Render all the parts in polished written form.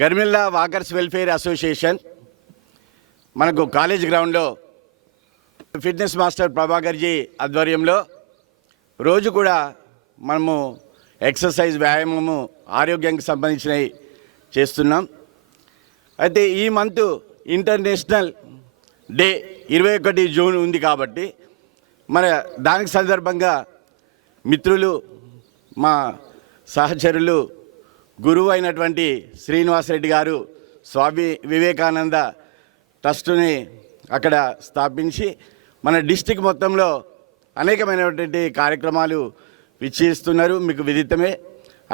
Garmilla walkers welfare association మనకు college గ్రౌండ్లో fitness master ప్రభాకర్జీ ఆధ్వర్యంలో రోజు కూడా మనము ఎక్సర్సైజ్ వ్యాయామము ఆరోగ్యానికి సంబంధించినవి చేస్తున్నాం. అయితే ఈ మంత్ ఇంటర్నేషనల్ డే 21 జూన్ ఉంది కాబట్టి మన దానికి సందర్భంగా మిత్రులు మా సహచరులు గురువు అయినటువంటి శ్రీనివాసరెడ్డి గారు స్వామి వివేకానంద ట్రస్టుని అక్కడ స్థాపించి మన డిస్టిక్ మొత్తంలో అనేకమైనటువంటి కార్యక్రమాలు విచ్చేస్తున్నారు. మీకు విదితమే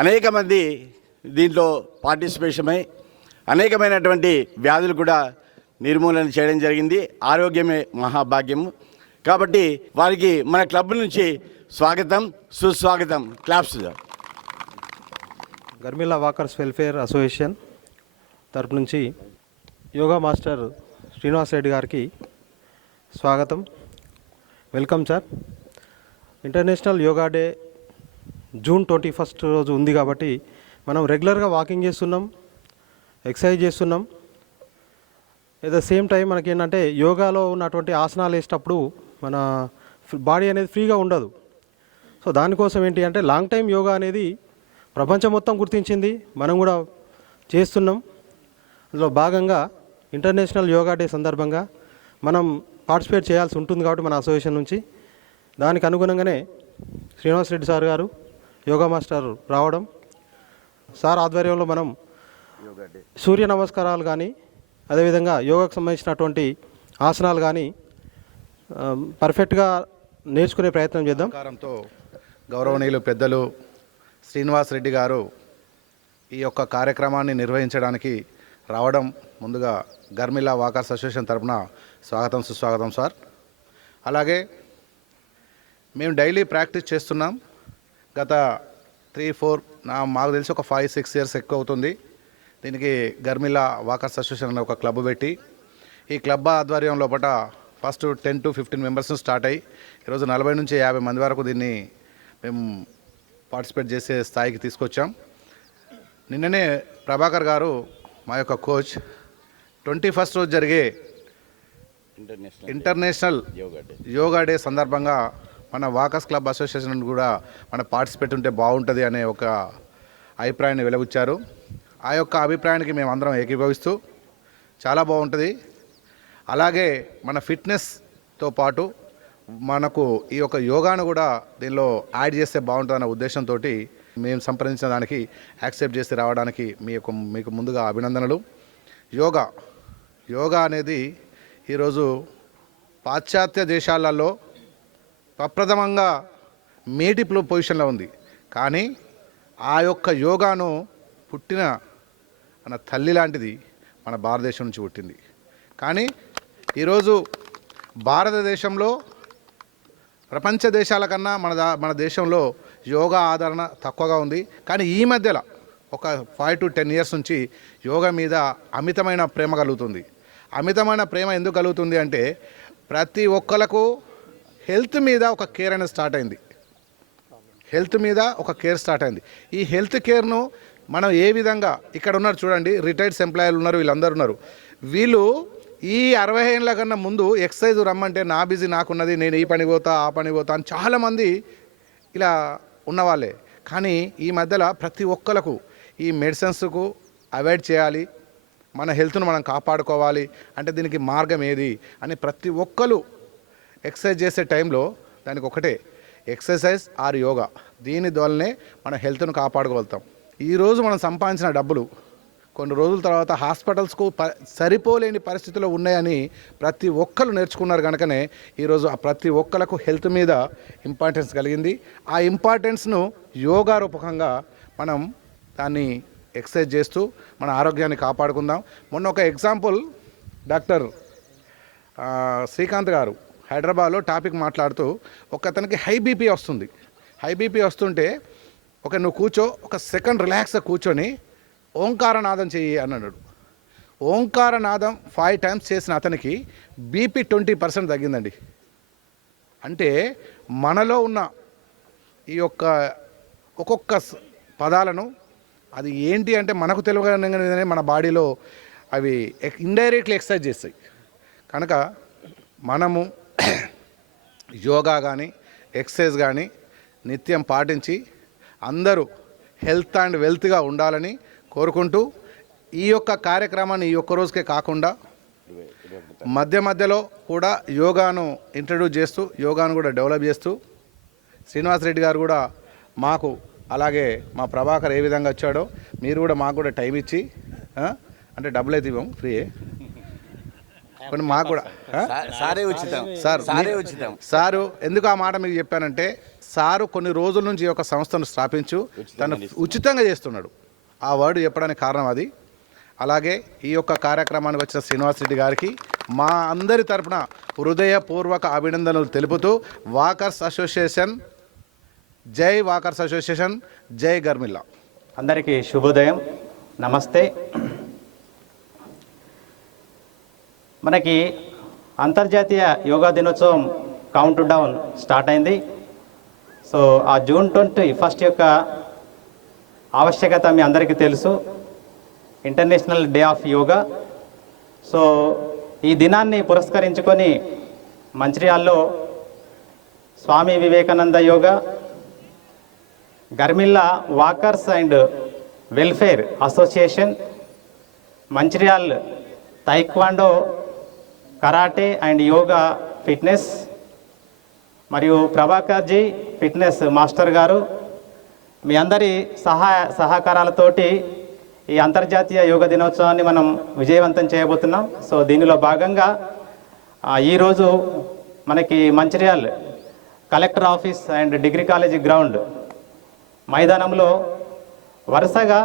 అనేక మంది దీంట్లో పార్టిసిపేషన్ అయి అనేకమైనటువంటి వ్యాధులు కూడా నిర్మూలన చేయడం జరిగింది. ఆరోగ్యమే మహాభాగ్యము కాబట్టి వారికి మన క్లబ్ నుంచి స్వాగతం సుస్వాగతం. Claps. Garmilla walkers welfare association తరపు నుంచి యోగా మాస్టర్ శ్రీనివాస్ రెడ్డి గారికి స్వాగతం. Welcome sir. International yoga day June 21 రోజు ఉంది కాబట్టి మనం రెగ్యులర్గా వాకింగ్ చేస్తున్నాం, ఎక్సర్సైజ్ చేస్తున్నాం. ఎట్ ద సేమ్ టైం మనకి ఏంటంటే యోగాలో ఉన్నటువంటి ఆసనాలు వేసేటప్పుడు మన బాడీ అనేది ఫ్రీగా ఉండదు. సో దానికోసం ఏంటి అంటే లాంగ్ టైం యోగా అనేది ప్రపంచం మొత్తం గుర్తించింది, మనం కూడా చేస్తున్నాం. అందులో భాగంగా ఇంటర్నేషనల్ యోగా డే సందర్భంగా మనం పార్టిసిపేట్ చేయాల్సి ఉంటుంది కాబట్టి మన అసోసియేషన్ నుంచి దానికి అనుగుణంగానే శ్రీనివాస్ రెడ్డి సార్ గారు యోగా మాస్టర్ రావడం, సార్ ఆధ్వర్యంలో మనం సూర్య నమస్కారాలు కానీ అదేవిధంగా యోగాకు సంబంధించినటువంటి ఆసనాలు కానీ పర్ఫెక్ట్గా నేర్చుకునే ప్రయత్నం చేద్దాం. గౌరవనీయులు పెద్దలు శ్రీనివాస్ రెడ్డి గారు ఈ యొక్క కార్యక్రమాన్ని నిర్వహించడానికి రావడం ముందుగా గర్మిల్లా వాకర్స్ అసోసియేషన్ తరఫున స్వాగతం సుస్వాగతం సార్. అలాగే మేము డైలీ ప్రాక్టీస్ చేస్తున్నాం. గత 3-4 మాకు తెలిసి ఒక 5-6 ఇయర్స్ ఎక్కువ అవుతుంది. దీనికి గర్మిల్లా వాకర్స్ అసోసియేషన్ అనే ఒక క్లబ్ పెట్టి ఈ క్లబ్ ఆధ్వర్యం లోపల ఫస్ట్ 10 to 15 మెంబర్స్ స్టార్ట్ అయ్యి ఈరోజు 40 నుంచి 50 మంది వరకు దీన్ని మేము పార్టిసిపేట్ చేసే స్థాయికి తీసుకొచ్చాం. నిన్ననే ప్రభాకర్ గారు మా యొక్క కోచ్ 21 రోజు జరిగే ఇంటర్నేషనల్ యోగా డే సందర్భంగా మన వాకర్స్ క్లబ్ అసోసియేషన్ కూడా మన పార్టిసిపేట్ ఉంటే బాగుంటుంది అనే ఒక అభిప్రాయాన్ని వెలువచ్చారు. ఆ యొక్క అభిప్రాయానికి మేము అందరం ఏకీభవిస్తూ చాలా బాగుంటుంది. అలాగే మన ఫిట్నెస్తో పాటు మనకు ఈ యొక్క యోగాను కూడా దీనిలో యాడ్ చేస్తే బాగుంటుందన్న ఉద్దేశంతో మేము సంప్రదించిన దానికి యాక్సెప్ట్ చేసి రావడానికి మీకు ముందుగా అభినందనలు. యోగా అనేది ఈరోజు పాశ్చాత్య దేశాలలో ప్రప్రథమంగా మేటి పొజిషన్లో ఉంది. కానీ ఆ యొక్క యోగాను పుట్టిన మన తల్లి లాంటిది మన భారతదేశం నుంచి పుట్టింది. కానీ ఈరోజు భారతదేశంలో ప్రపంచ దేశాల కన్నా మన దేశంలో యోగా ఆదరణ తక్కువగా ఉంది. కానీ ఈ మధ్యలో ఒక 5 to 10 ఇయర్స్ నుంచి యోగా మీద అమితమైన ప్రేమ కలుగుతుంది. అమితమైన ప్రేమ ఎందుకు కలుగుతుంది అంటే ప్రతి ఒక్కరికి హెల్త్ మీద ఒక కేర్ అనేది స్టార్ట్ అయింది. ఈ హెల్త్ కేర్ను మనం ఏ విధంగా ఇక్కడ ఉన్నారు చూడండి, రిటైర్డ్స్ ఎంప్లాయీలు ఉన్నారు, వీళ్ళందరూ ఉన్నారు. వీళ్ళు ఈ 60 ఏళ్ళ కన్నా ముందు ఎక్సర్సైజ్ రమ్మంటే నా బిజీ నాకున్నది, నేను ఈ పని పోతా ఆ పని పోతా అని చాలామంది ఇలా ఉన్నవాళ్ళే. కానీ ఈ మధ్యలో ప్రతి ఒక్కరికి ఈ మెడిసిన్స్కు అవాయిడ్ చేయాలి, మన హెల్త్ను మనం కాపాడుకోవాలి అంటే దీనికి మార్గం ఏది అని ప్రతి ఒక్కరు ఎక్సర్సైజ్ చేసే టైంలో దానికి ఒకటే ఎక్సర్సైజ్ ఆర్ యోగా. దీని ద్వారానే మన హెల్త్ను కాపాడుకోగలుగుతాం. ఈరోజు మనం సంపాదించిన డబ్బులు కొన్ని రోజుల తర్వాత హాస్పిటల్స్కు సరిపోలేని పరిస్థితుల్లో ఉన్నాయని ప్రతి ఒక్కరు నేర్చుకున్నారు. కనుకనే ఈరోజు ఆ ప్రతి ఒక్కరికి హెల్త్ మీద ఇంపార్టెన్స్ కలిగింది. ఆ ఇంపార్టెన్స్ను యోగా రూపకంగా మనం దాన్ని ఎక్సర్సైజ్ చేస్తూ మన ఆరోగ్యాన్ని కాపాడుకుందాం. మొన్న ఒక ఎగ్జాంపుల్ డాక్టర్ శ్రీకాంత్ గారు హైదరాబాద్లో టాపిక్ మాట్లాడుతూ అతనికి హై బీపీ వస్తుంటే నువ్వు కూర్చో, ఒక సెకండ్ రిలాక్స్గా కూర్చొని ఓంకారనాదం చెయ్యి అన్నాడు. ఓంకారనాదం 5 times చేసిన అతనికి బీపీ 20% తగ్గిందండి. అంటే మనలో ఉన్న ఈ యొక్క ఒక్కొక్క పదాలను అది ఏంటి అంటే మనకు తెలియగానే మన బాడీలో అవి ఇండైరెక్ట్లీ ఎక్సర్సైజ్ చేస్తాయి. కనుక మనము యోగా కానీ ఎక్సర్సైజ్ కానీ నిత్యం పాటించి అందరూ హెల్త్ అండ్ వెల్త్గా ఉండాలని కోరుకుంటూ ఈ యొక్క కార్యక్రమాన్ని ఈ ఒక్క రోజుకే కాకుండా మధ్య మధ్యలో కూడా యోగాను ఇంట్రడ్యూస్ చేస్తూ యోగాను కూడా డెవలప్ చేస్తూ శ్రీనివాస్ రెడ్డి గారు కూడా మాకు అలాగే మా ప్రభాకర్ ఏ విధంగా వచ్చాడో మీరు కూడా మాకు కూడా టైం ఇచ్చి అంటే డబ్బులు అయితే ఇవ్వం ఫ్రీ కొన్ని మాకు కూడా సారే ఉచితం సార్ సారే ఉచితం. సారు ఎందుకు ఆ మాట మీకు చెప్పానంటే సారు కొన్ని రోజుల నుంచి ఈ యొక్క సంస్థను స్థాపించు తను ఉచితంగా చేస్తున్నాడు. ఆ వర్డ్ చెప్పడానికి కారణం అది. అలాగే ఈ యొక్క కార్యక్రమానికి వచ్చిన శ్రీనివాస్ రెడ్డి గారికి మా అందరి తరపున హృదయపూర్వక అభినందనలు తెలుపుతూ వాకర్స్ అసోసియేషన్ జై వాకర్స్ అసోసియేషన్ జై గర్మిల్లా. అందరికీ శుభోదయం, నమస్తే. మనకి అంతర్జాతీయ యోగా దినోత్సవం కౌంట్ డౌన్ స్టార్ట్ అయింది. సో ఆ జూన్ 21 యొక్క ఆవశ్యకత మీ అందరికీ తెలుసు, international day of yoga. So ఈ దినాన్ని పురస్కరించుకొని మంచిర్యాలలో Swami Vivekananda yoga, Garmilla walkers and welfare association, Mancherial taekwondo, karate and yoga fitness మరియు ప్రభాకర్జీ ఫిట్నెస్ మాస్టర్ గారు మీ అందరి సహకారాలతోటి ఈ అంతర్జాతీయ యోగా దినోత్సవాన్ని మనం విజయవంతం చేయబోతున్నాం. సో దీనిలో భాగంగా ఈరోజు మనకి Mancherial collector office and degree college ground మైదానంలో వరుసగా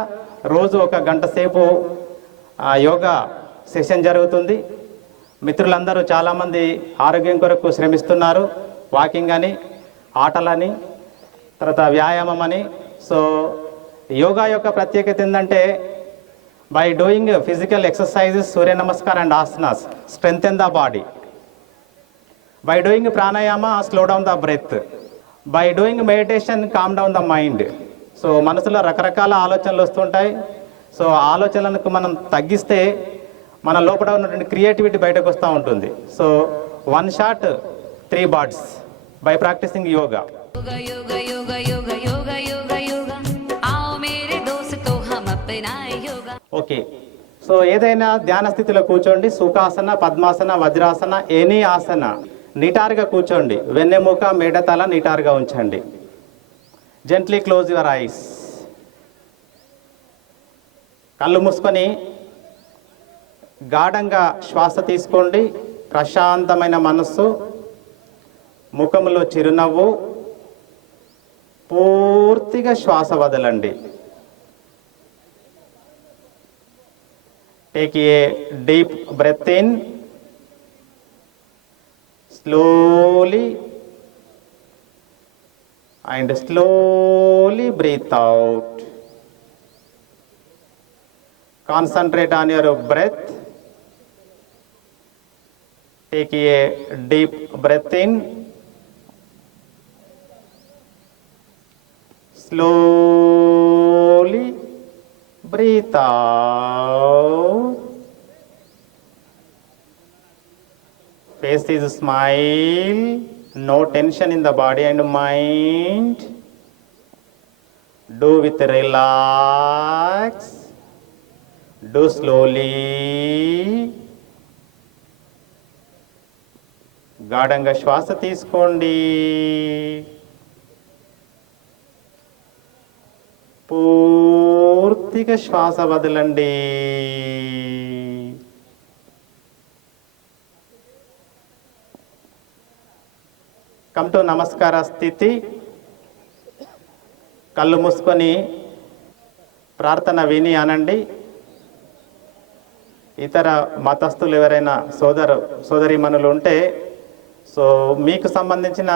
రోజు 1 గంట సేపు యోగా సెషన్ జరుగుతుంది. మిత్రులందరూ చాలామంది ఆరోగ్యం కొరకు శ్రమిస్తున్నారు. వాకింగ్ అని, ఆటలని, తర్వాత వ్యాయామం అని. సో యోగా యొక్క ప్రత్యేకత ఏంటంటే by doing physical exercises, Surya Namaskar and asanas strengthen the body. By doing pranayama slow down the breath. By doing meditation calm down the mind. So మనసులో రకరకాల ఆలోచనలు వస్తుంటాయి. సో ఆ ఆలోచనలకు మనం తగ్గిస్తే మన లోపల ఉన్నటువంటి క్రియేటివిటీ బయటకు వస్తూ ఉంటుంది. So 1 shot 3 birds by practising yoga. Okay, so ఏదైనా ధ్యాన స్థితిలో కూర్చోండి. సుఖాసన, పద్మాసన, వజ్రాసన, ఎనీ ఆసన. నిటారుగా కూర్చోండి. వెన్నెముక, మెడతల నిటారుగా ఉంచండి. Gently close your eyes. కళ్ళు మూసుకొని గాఢంగా శ్వాస తీసుకోండి. ప్రశాంతమైన మనస్సు, ముఖంలో చిరునవ్వు. పూర్తిగా శ్వాస వదలండి. Take a deep breath in, slowly and slowly breathe out. Concentrate on your breath. Take a deep breath in, slowly breathe out. Face is smile, no tension in the body and mind. Do with relax. Do slowly. గాఢంగా శ్వాస తీసుకోండి. పూర్తిగా శ్వాస వదలండి. Come to నమస్కార స్థితి. కళ్ళు మూసుకొని ప్రార్థన విని అనండి. ఇతర మతస్థులు ఎవరైనా సోదరీమణులు ఉంటే సో మీకు సంబంధించిన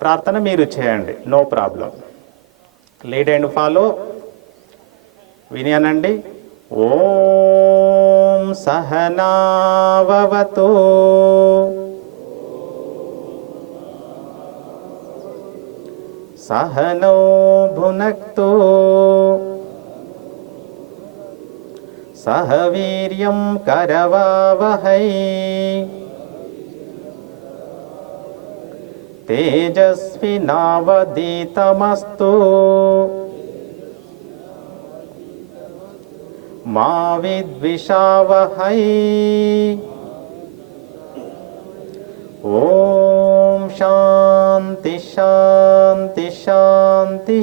ప్రార్థన మీరు చేయండి, no problem. Lead and follow. విని అనండి. ఓం సహనావవతు సహనౌ భునక్తు सह वीर्यं करवावहै तेजस्विनावधीतमस्तु मा विद्विषावहै ओम शांति शांति शांति।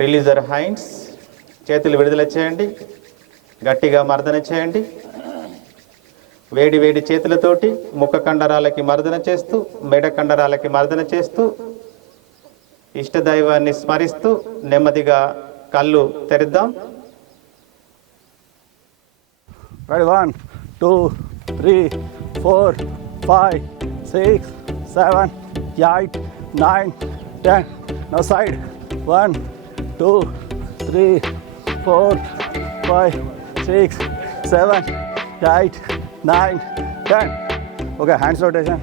Release your hands. చేతులు విడుదల చేయండి, గట్టిగా మర్దన చేయండి. వేడి వేడి చేతులతోటి ముఖ కండరాలకి మర్దన చేస్తూ, మెడ కండరాలకి మర్దన చేస్తూ, ఇష్టదైవాన్ని స్మరిస్తూ నెమ్మదిగా కళ్ళు తెరిద్దాం. Ready, 1, 2, 3, 4, 5, 6, 7, 8, 9, 10. Now side. 1, 2, 3, 4, 5, 6, 7, 8, 9, 10. Okay, hands rotation.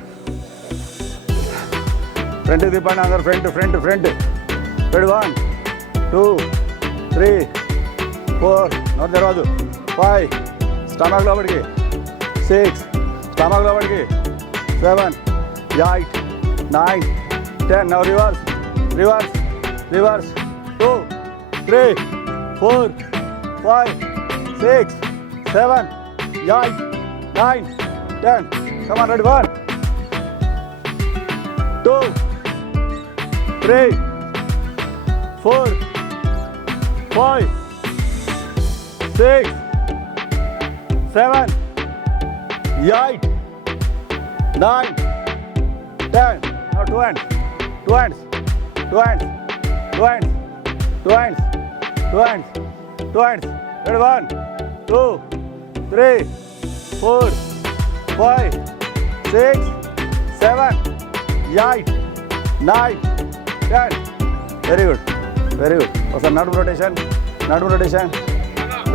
Front to the pan, other front. Ready, 1, 2, 3, 4, not there, 5. Stomach లోపలికి 6, stomach లోపలికి 7, 8, 9, 10. Now reverse. 2, 3, 4, 5, 6, 7, 8, 9, 10. Come on, ready, 1, 2, 3, 4, 5, 6, 7, 8, 9, 10. Now two hands. Ready, 1, 2, 3, 4, 5, 6, 7, 8, 9, 10. Very good. Also nadu rotation.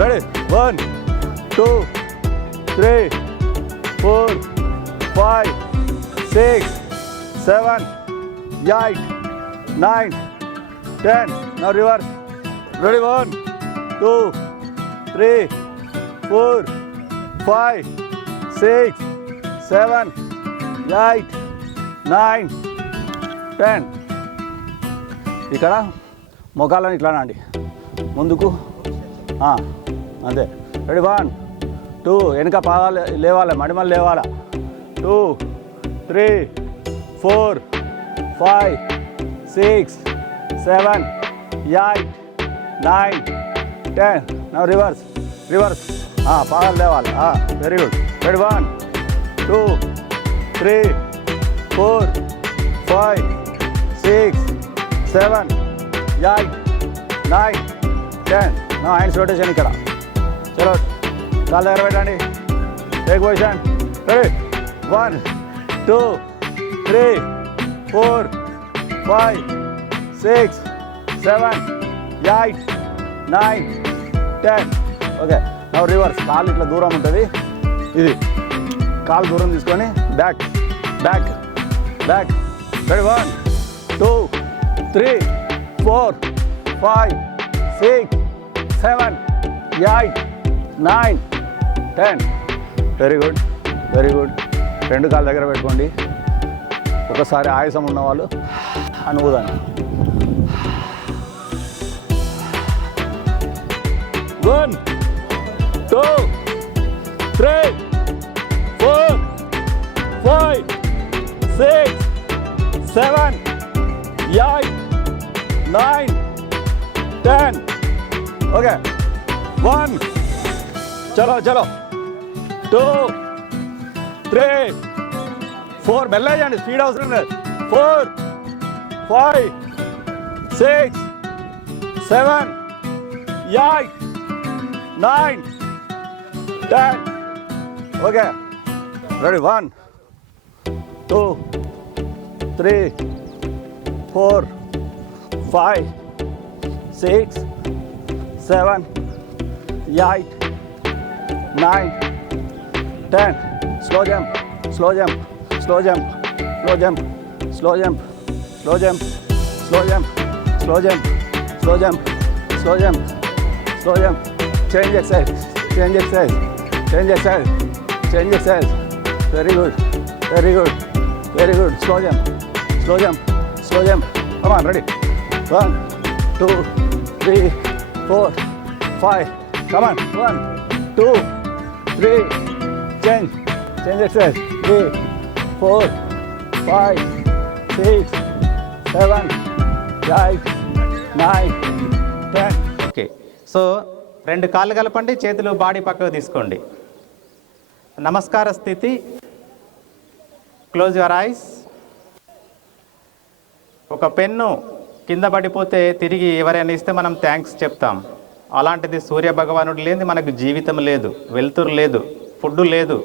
Ready, 1, 2, 3, 4, 5, 6, 7, 8, 9, 10. Now reverse. Ready, 1, 2, 3, 4, 5, 6, 7, 8, 9, 10. ఇక్కడ మొగాలని ఇట్లా అండి ముందుకు అంతే. Ready, 1, 2, వెనక పాదాలు లేవాలి, మడిమలు లేవాలా. 2, 3, 4, 5, 6, 7, 8, 9, 10. Now reverse. పాదాలు లేవాలి. Very good. Ready, 1, 2, 3, 4, 5, 6, 7, 8, 9, 10. Now hands rotation ఇక్కడ. చలో కాళ్ళ దగ్గర పెట్టండి. Take position. Ready, 1, 2, 3, 4, 5, 6, 7, 8, 9, 10. Okay. Now reverse. కాలు ఇట్లా దూరం ఉంటుంది. ఇది కాలు దూరం తీసుకొని బ్యాక్. రెడీ, 1, 2, 3, 4, 5, 6, 7, 8, 9, 10. Very good. రెండు కాళ్ళ దగ్గర పెట్టుకోండి. ఒకసారి ఆయాసం ఉన్నవాళ్ళు అనుభూదాన్ని. 1, 2, 3, 4, 5, 6, 7, 8, 9, 10. ఓకే. 1, చలో 2, 3, 4. మెల్లగా చేయండి, స్పీడ్ అవసరం లేదు. 4, 5, 6, 7, 8, 9, 10. Okay. Ready, 1, 2, 3, 4, 5, 6, 7, 8, 9, 10. Slow jump. Slow jump. Slow jump. Slow jump. Slow jump. Slow jump. Change exercise. Change exercise. Change exercise. Change exercise. Very good. Very good. Very good. Slow jump. Slow jump. Slow jump. Come on, ready. 1, 2, 3, 4, 5. Come on. 1, 2, 3. Change. Change exercise. 3, 4, 5, 6, 7, 8, 9, 10. Okay, so 2 కాళ్ళు కలపండి, చేతులు body పక్కకు తీసుకోండి. నమస్కార స్థితి. Close your ice. ఒక pen కింద పడిపోతే తిరిగి ఎవరైనా ఇస్తే మనం థ్యాంక్స్ చెప్తాం. అలాంటిది సూర్య భగవానుడు లేనిది మనకు జీవితం లేదు, వెలుతురు లేదు, ఫుడ్ లేదు,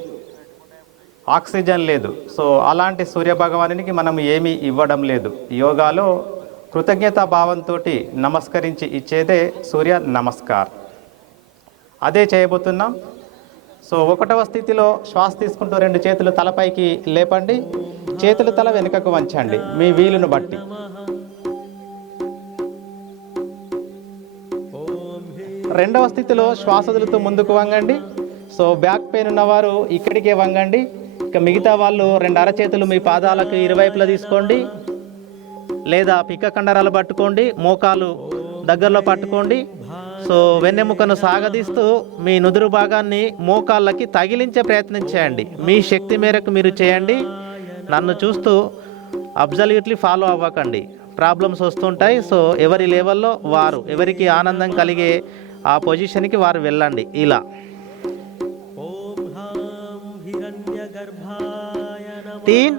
ఆక్సిజన్ లేదు. సో అలాంటి సూర్య భగవానునికి మనం ఏమీ ఇవ్వడం లేదు. యోగాలో కృతజ్ఞతా భావంతో నమస్కరించి ఇచ్చేదే సూర్య నమస్కార్. అదే చేయబోతున్నాం. సో 1వ స్థితిలో శ్వాస తీసుకుంటూ 2 చేతులు తలపైకి లేపండి, చేతులు తల వెనుకకు వంచండి మీ వీలును బట్టి. రెండవ స్థితిలో శ్వాస వదులుతూ ముందుకు వంగండి. సో బ్యాక్ పెయిన్ ఉన్నవారు ఇక్కడికే వంగండి. ఇక మిగతా వాళ్ళు 2 అరచేతులు మీ పాదాలకు ఇరువైపులా తీసుకోండి, లేదా పిక్క కండరాలు పట్టుకోండి, మోకాలు దగ్గరలో పట్టుకోండి. సో వెన్నెముకను సాగదీస్తూ మీ నుదురు భాగాన్ని మోకాళ్ళకి తగిలించే ప్రయత్నం చేయండి. మీ శక్తి మేరకు మీరు చేయండి. నన్ను చూస్తూ అబ్జల్యూట్లీ ఫాలో అవ్వకండి, ప్రాబ్లమ్స్ వస్తుంటాయి. సో ఎవరి లెవెల్లో వారు, ఎవరికి ఆనందం కలిగే ఆ పొజిషన్కి వారు వెళ్ళండి. ఇలా తీన్.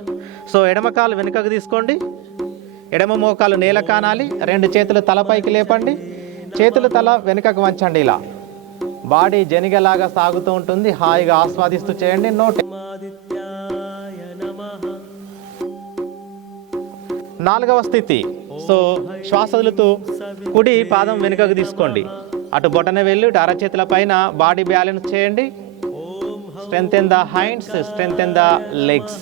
సో ఎడమ కాలు వెనుకకు తీసుకోండి, ఎడమ మోకాలు నేల కానాలి, 2 చేతులు తలపైకి లేపండి, చేతులు తల వెనుకకు వంచండి. ఇలా బాడీ జనిగలాగా సాగుతూ ఉంటుంది, హాయిగా ఆస్వాదిస్తూ చేయండి. నాలుగవ స్థితి. సో శ్వాస వదులుతూ కుడి పాదం వెనుకకు తీసుకోండి, అటు బొటన వెళ్ళు, ఇటు అరచేతుల పైన బాడీ బ్యాలెన్స్ చేయండి. Strengthen the hands, strengthen the legs.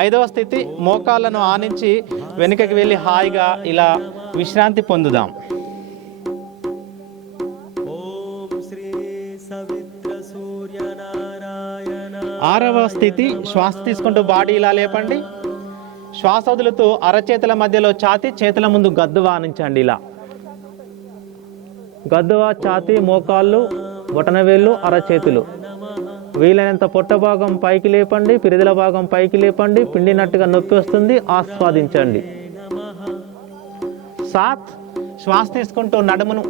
5వ స్థితి. మోకాళ్ళను ఆనించి వెనుకకి వెళ్ళి హాయిగా ఇలా విశ్రాంతి పొందుదాం. 6వ స్థితి. శ్వాస తీసుకుంటూ బాడీ ఇలా లేపండి, శ్వాస వదులుతూ అరచేతుల మధ్యలో ఛాతీ, చేతుల ముందు గద్దువ ఆనించండి. ఇలా గద్దువ, ఛాతీ, మోకాళ్ళు, బొటనవేళ్ళు, అరచేతులు. వీలైనంత పొట్ట భాగం పైకి లేపండి, పిరిదల భాగం పైకి లేపండి, పిండినట్టుగా నొప్పి వస్తుంది, ఆస్వాదించండి. 7. శ్వాస తీసుకుంటూ నడుమును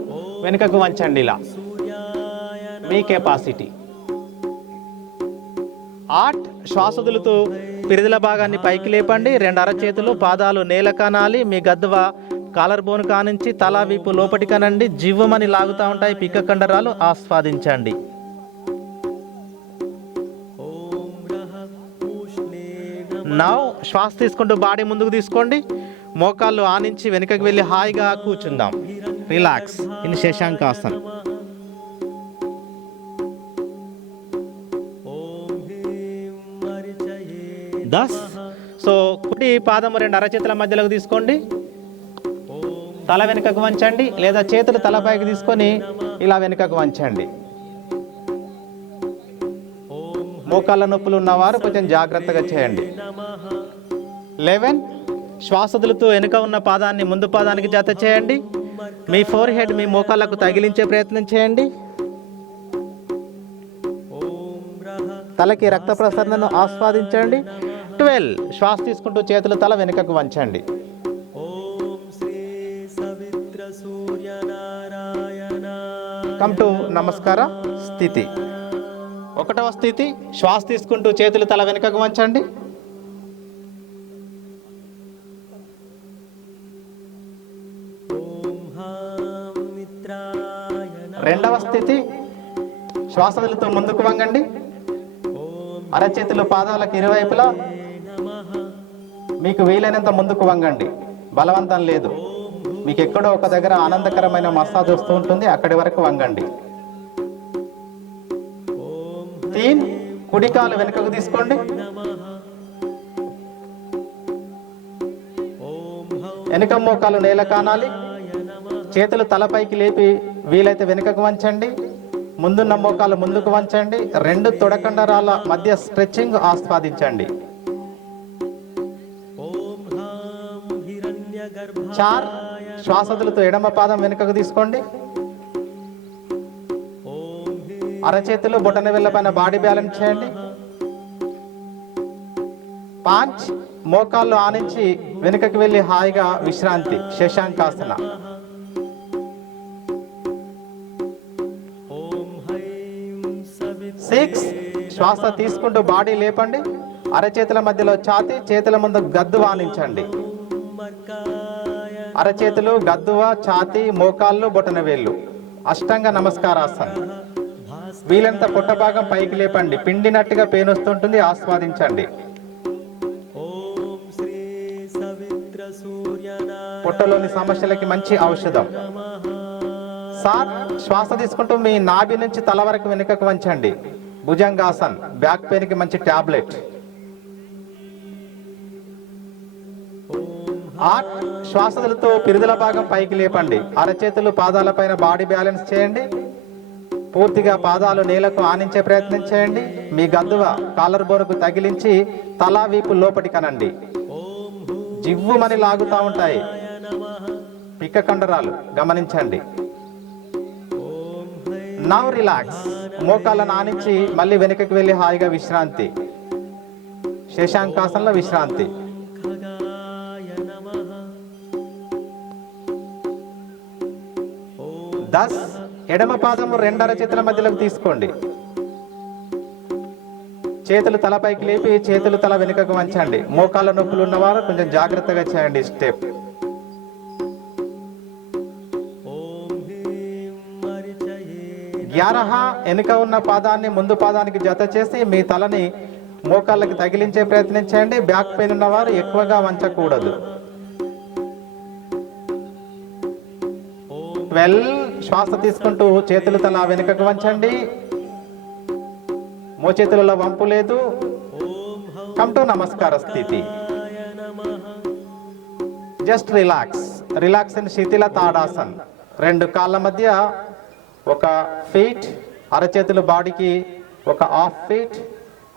వెనుకకు వంచండి. ఇలా మీ కెపాసిటీ. 8. శ్వాస వదులుతూ పిరిదల భాగాన్ని పైకి లేపండి, 2 అరచేతులు, పాదాలు నేల కానాలి, మీ గద్దువ కాలర్ బోన్ కానించి తల వీపు లోపటి కనండి, జివ్వమని లాగుతూ ఉంటాయి పిక్క కండరాలు, ఆస్వాదించండి. నౌ శ్వాస తీసుకుంటూ బాడీ ముందుకు తీసుకోండి, మోకాళ్ళు ఆనించి వెనుకకు వెళ్ళి హాయిగా కూర్చుందాం. Relax in శశాంకాసన్. సో కుడి పాదము 2 అరచేతుల మధ్యలోకి తీసుకోండి, తల వెనుకకు వంచండి, లేదా చేతులు తలపైకి తీసుకొని ఇలా వెనుకకు వంచండి. మోకాళ్ళ నొప్పులు ఉన్నవారు కొంచెం జాగ్రత్తగా చేయండి. 11. శ్వాస వదులుతూ వెనుక ఉన్న పాదాన్ని ముందు పాదానికి జత చేయండి, మీ ఫోర్ హెడ్ మీ మోకాళ్ళకు తగిలించే ప్రయత్నం చేయండి. తలకి రక్త ప్రసరణను ఆస్వాదించండి. 12. శ్వాస తీసుకుంటూ చేతులు తల వెనుకకు వంచండి. కమ్ టు నమస్కార స్థితి. 1వ స్థితి. శ్వాస తీసుకుంటూ చేతులు తల వెనుకకు వంచండి. 2వ స్థితి. శ్వాస వదులుతూ ముందుకు వంగండి, అరచేతులు పాదాలకు ఇరువైపులా మీకు వీలైనంత ముందుకు వంగండి, బలవంతం లేదు. మీకు ఎక్కడో ఒక దగ్గర ఆనందకరమైన మసాజ్ వస్తూ ఉంటుంది, అక్కడి వరకు వంగండి. 3. కుడి కాలు వెనుకకు తీసుకోండి, వెనుక మోకాలు నేల కానాలి. చేతులు తలపైకి లేపి వీలైతే వెనుకకు వంచండి. ముందున్న మోకాలు ముందుకు వంచండి. 2 తొడకండరాల మధ్య స్ట్రెచ్చింగ్ ఆస్వాదించండి. 4 శ్వాసదులతో ఎడమ పాదం వెనుకకు తీసుకోండి. అరచేతులు బొటన వేళ్ళ పైన బాడీ బ్యాలెన్స్ చేయండి. 5 మోకాళ్ళు ఆనించి వెనుకకి వెళ్ళి హాయిగా విశ్రాంతి, శశాంకాసన. 6 శ్వాస తీసుకుంటూ బాడీ లేపండి. అరచేతుల మధ్యలో ఛాతీ, చేతుల ముందు గద్దు ఆనించండి. అరచేతులు, గద్దువ, ఛాతీ, మోకాళ్ళు, బొటన వేళ్ళు. అష్టాంగ నమస్కారాసన. వీలంత పొట్ట భాగం పైకి లేపండి. పిండినట్టుగా పెయిన్ వస్తుంటుంది, ఆస్వాదించండి. పొట్టలోని సమస్యలకి మంచి ఔషధం. 7 శ్వాస తీసుకుంటూ మీ నాభి నుంచి తల వరకు వెనుకకు వంచండి. భుజంగాసన్, బ్యాక్ పెయిన్ కి మంచి టాబ్లెట్. 8 శ్వాసలతో పిరుదల భాగం పైకి లేపండి. అరచేతులు పాదాల పైన బాడీ బ్యాలెన్స్ చేయండి. పూర్తిగా పాదాలు నేలకు ఆనించే ప్రయత్నం చేయండి. మీ గద్దువ కాలర్ బోనుకు తగిలించి తల వీపు లోపటి కనండి. జివ్వుమని లాగుతూ ఉంటాయి పిక్క కండరాలు, గమనించండి. Now relax. మోకాళ్ళను ఆనించి మళ్ళీ వెనుకకి వెళ్ళి హాయిగా విశ్రాంతి, శశాంకాసనంలో విశ్రాంతి. దస్ ఎడమ పాదము 2 అరచేతుల మధ్యలోకి తీసుకోండి. చేతులు తలపైకి లేపి చేతులు తల వెనుకకు వంచండి. మోకాళ్ళ నొప్పులు ఉన్నవారు కొంచెం జాగ్రత్తగా చేయండి స్టెప్. గ్యారహ వెనుక ఉన్న పాదాన్ని ముందు పాదానికి జత చేసి మీ తలని మోకాళ్ళకి తగిలించే ప్రయత్నం చేయండి. బ్యాక్ పెయిన్ ఉన్నవారు ఎక్కువగా వంచకూడదు. 12 శ్వాస తీసుకుంటూ చేతులు తల వెనుకకు వంచండి. మోచేతులలో వంపు లేదు. కమ్ టు నమస్కార స్థితి. Just relax. Relax in shithil tadasan. 2 కాళ్ళ మధ్య 1 ఫీట్, అరచేతులు బాడీకి 1 హాఫ్ ఫీట్.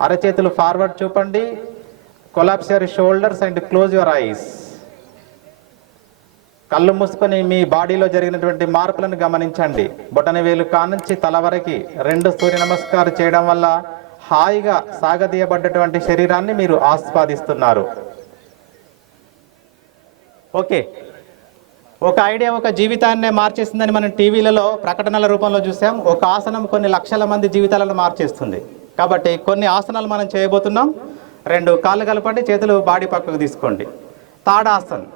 అరచేతులు ఫార్వర్డ్ చూపండి. Collapse your shoulders and close your eyes. కళ్ళు మూసుకొని మీ బాడీలో జరిగినటువంటి మార్పులను గమనించండి. బొటన వేలు కానుంచి తల వరకు 2 సూర్య నమస్కారం చేయడం వల్ల హాయిగా సాగదీయబడ్డటువంటి శరీరాన్ని మీరు ఆస్వాదిస్తున్నారు. ఓకే, ఒక ఐడియా ఒక జీవితాన్నే మార్చేస్తుందని మనం టీవీలలో ప్రకటనల రూపంలో చూసాం. ఒక ఆసనం కొన్ని లక్షల మంది జీవితాలను మార్చేస్తుంది. కాబట్టి కొన్ని ఆసనాలు మనం చేయబోతున్నాం. 2 కాళ్ళు కలపండి, చేతులు బాడీ పక్కకు తీసుకోండి. తాడాసన్.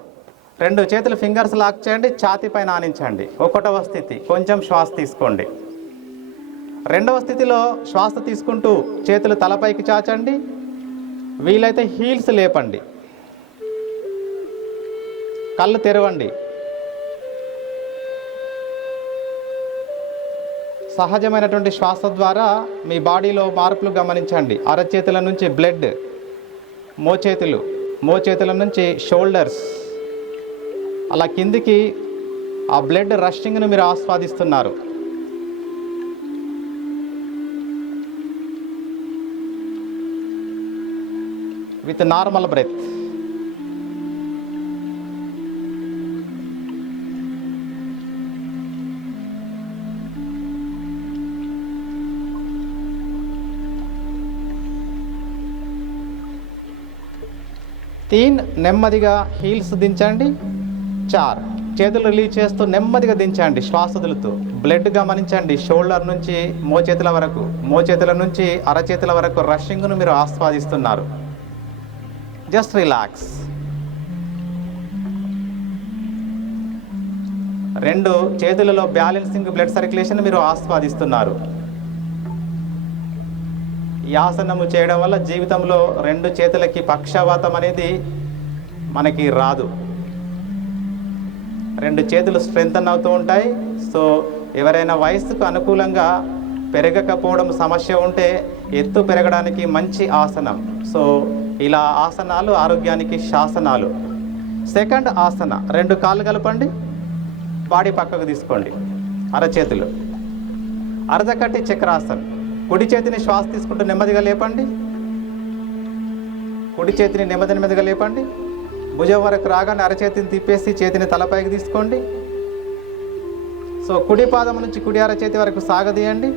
2 చేతులు ఫింగర్స్ లాక్ చేయండి, ఛాతీ పైన ఆనించండి. 1వ స్థితి, కొంచెం శ్వాస తీసుకోండి. 2వ స్థితిలో శ్వాస తీసుకుంటూ చేతులు తలపైకి చాచండి. వీలైతే హీల్స్ లేపండి. కళ్ళు తెరవండి. సహజమైనటువంటి శ్వాస ద్వారా మీ బాడీలో మార్పులు గమనించండి. అరచేతుల నుంచి బ్లడ్, మోచేతుల నుంచి షోల్డర్స్ అలా కిందికి ఆ బ్లడ్ రషింగ్ను మీరు ఆస్వాదిస్తున్నారు. With normal breath. నెమ్మదిగా హీల్స్ దించండి. 4 చేతులు రిలీజ్ చేస్తూ నెమ్మదిగా దించండి శ్వాసదులతో. బ్లడ్ గమనించండి. షోల్డర్ నుంచి మోచేతుల వరకు, మోచేతుల నుంచి అరచేతుల వరకు రషింగ్ను మీరు ఆస్వాదిస్తున్నారు. Just relax. 2 చేతులలో బ్యాలెన్సింగ్ బ్లడ్ సర్క్యులేషన్ మీరు ఆస్వాదిస్తున్నారు. ఈ ఆసనము చేయడం వల్ల జీవితంలో 2 చేతులకి పక్షవాతం అనేది మనకి రాదు. 2 చేతులు స్ట్రెంథన్ అవుతూ ఉంటాయి. సో ఎవరైనా వయసుకు అనుకూలంగా పెరగకపోవడం సమస్య ఉంటే ఎత్తు పెరగడానికి మంచి ఆసనం. సో ఇలా ఆసనాలు ఆరోగ్యానికి శాసనాలు. సెకండ్ ఆసన, 2 కాళ్ళు కలపండి, బాడీ పక్కకు తీసుకోండి, అరచేతులు. అర్ధకట్టి చక్రాసన్. కుడి చేతిని శ్వాస తీసుకుంటూ నెమ్మదిగా లేపండి. కుడి చేతిని నెమ్మదిగా లేపండి. భుజం వరకు రాగానే అరచేతిని తిప్పేసి చేతిని తలపైకి తీసుకోండి. సో కుడి పాదం నుంచి కుడి అరచేతి వరకు సాగదీయండి.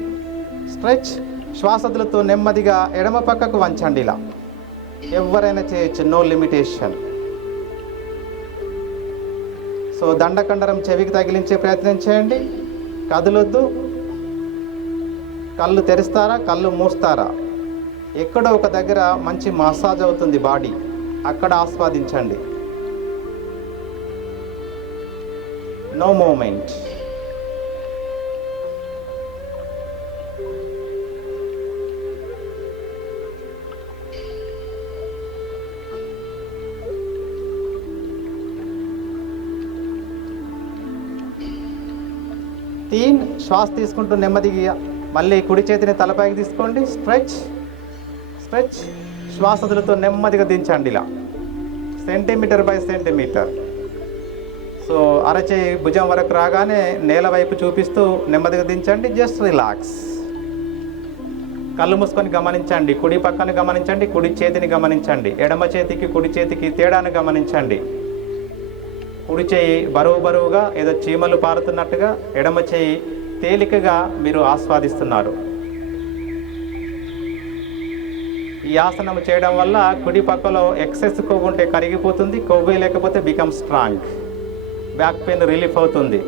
స్ట్రెచ్. శ్వాసతులతో నెమ్మదిగా ఎడమ పక్కకు వంచండి. ఇలా ఎవరైనా చేయొచ్చు, నో లిమిటేషన్. సో దండకండరం చెవికి తగిలించే ప్రయత్నం చేయండి. కదలొద్దు. కళ్ళు తెరుస్తారా, కళ్ళు మూస్తారా? ఎక్కడో ఒక దగ్గర మంచి మసాజ్ అవుతుంది బాడీ, అక్కడ ఆస్వాదించండి. No moment. తీన్. శ్వాస తీసుకుంటూ నెమ్మదిగా మళ్ళీ కుడి చేతిని తలపైకి తీసుకోండి. స్ట్రెచ్. స్ట్రెచ్. శ్వాసతులతో నెమ్మదిగా దించండి. ఇలా సెంటీమీటర్ బై సెంటీమీటర్. సో అరచేయి భుజం వరకు రాగానే నేల వైపు చూపిస్తూ నెమ్మదిగా దించండి. Just relax. కళ్ళు మూసుకొని గమనించండి. కుడి పక్కన గమనించండి, కుడి చేతిని గమనించండి. ఎడమ చేతికి కుడి చేతికి తేడాను గమనించండి. కుడి చేయి బరువుగా ఏదో చీమలు పారుతున్నట్టుగా, ఎడమ చేయి తేలికగా మీరు ఆస్వాదిస్తున్నారు. ఈ ఆసనం చేయడం వల్ల కుడి పక్కలో ఎక్సెస్ కొవ్వు ఉంటే కరిగిపోతుంది, కొవ్వే లేకపోతే become strong. Back pain relief అవుతుంది,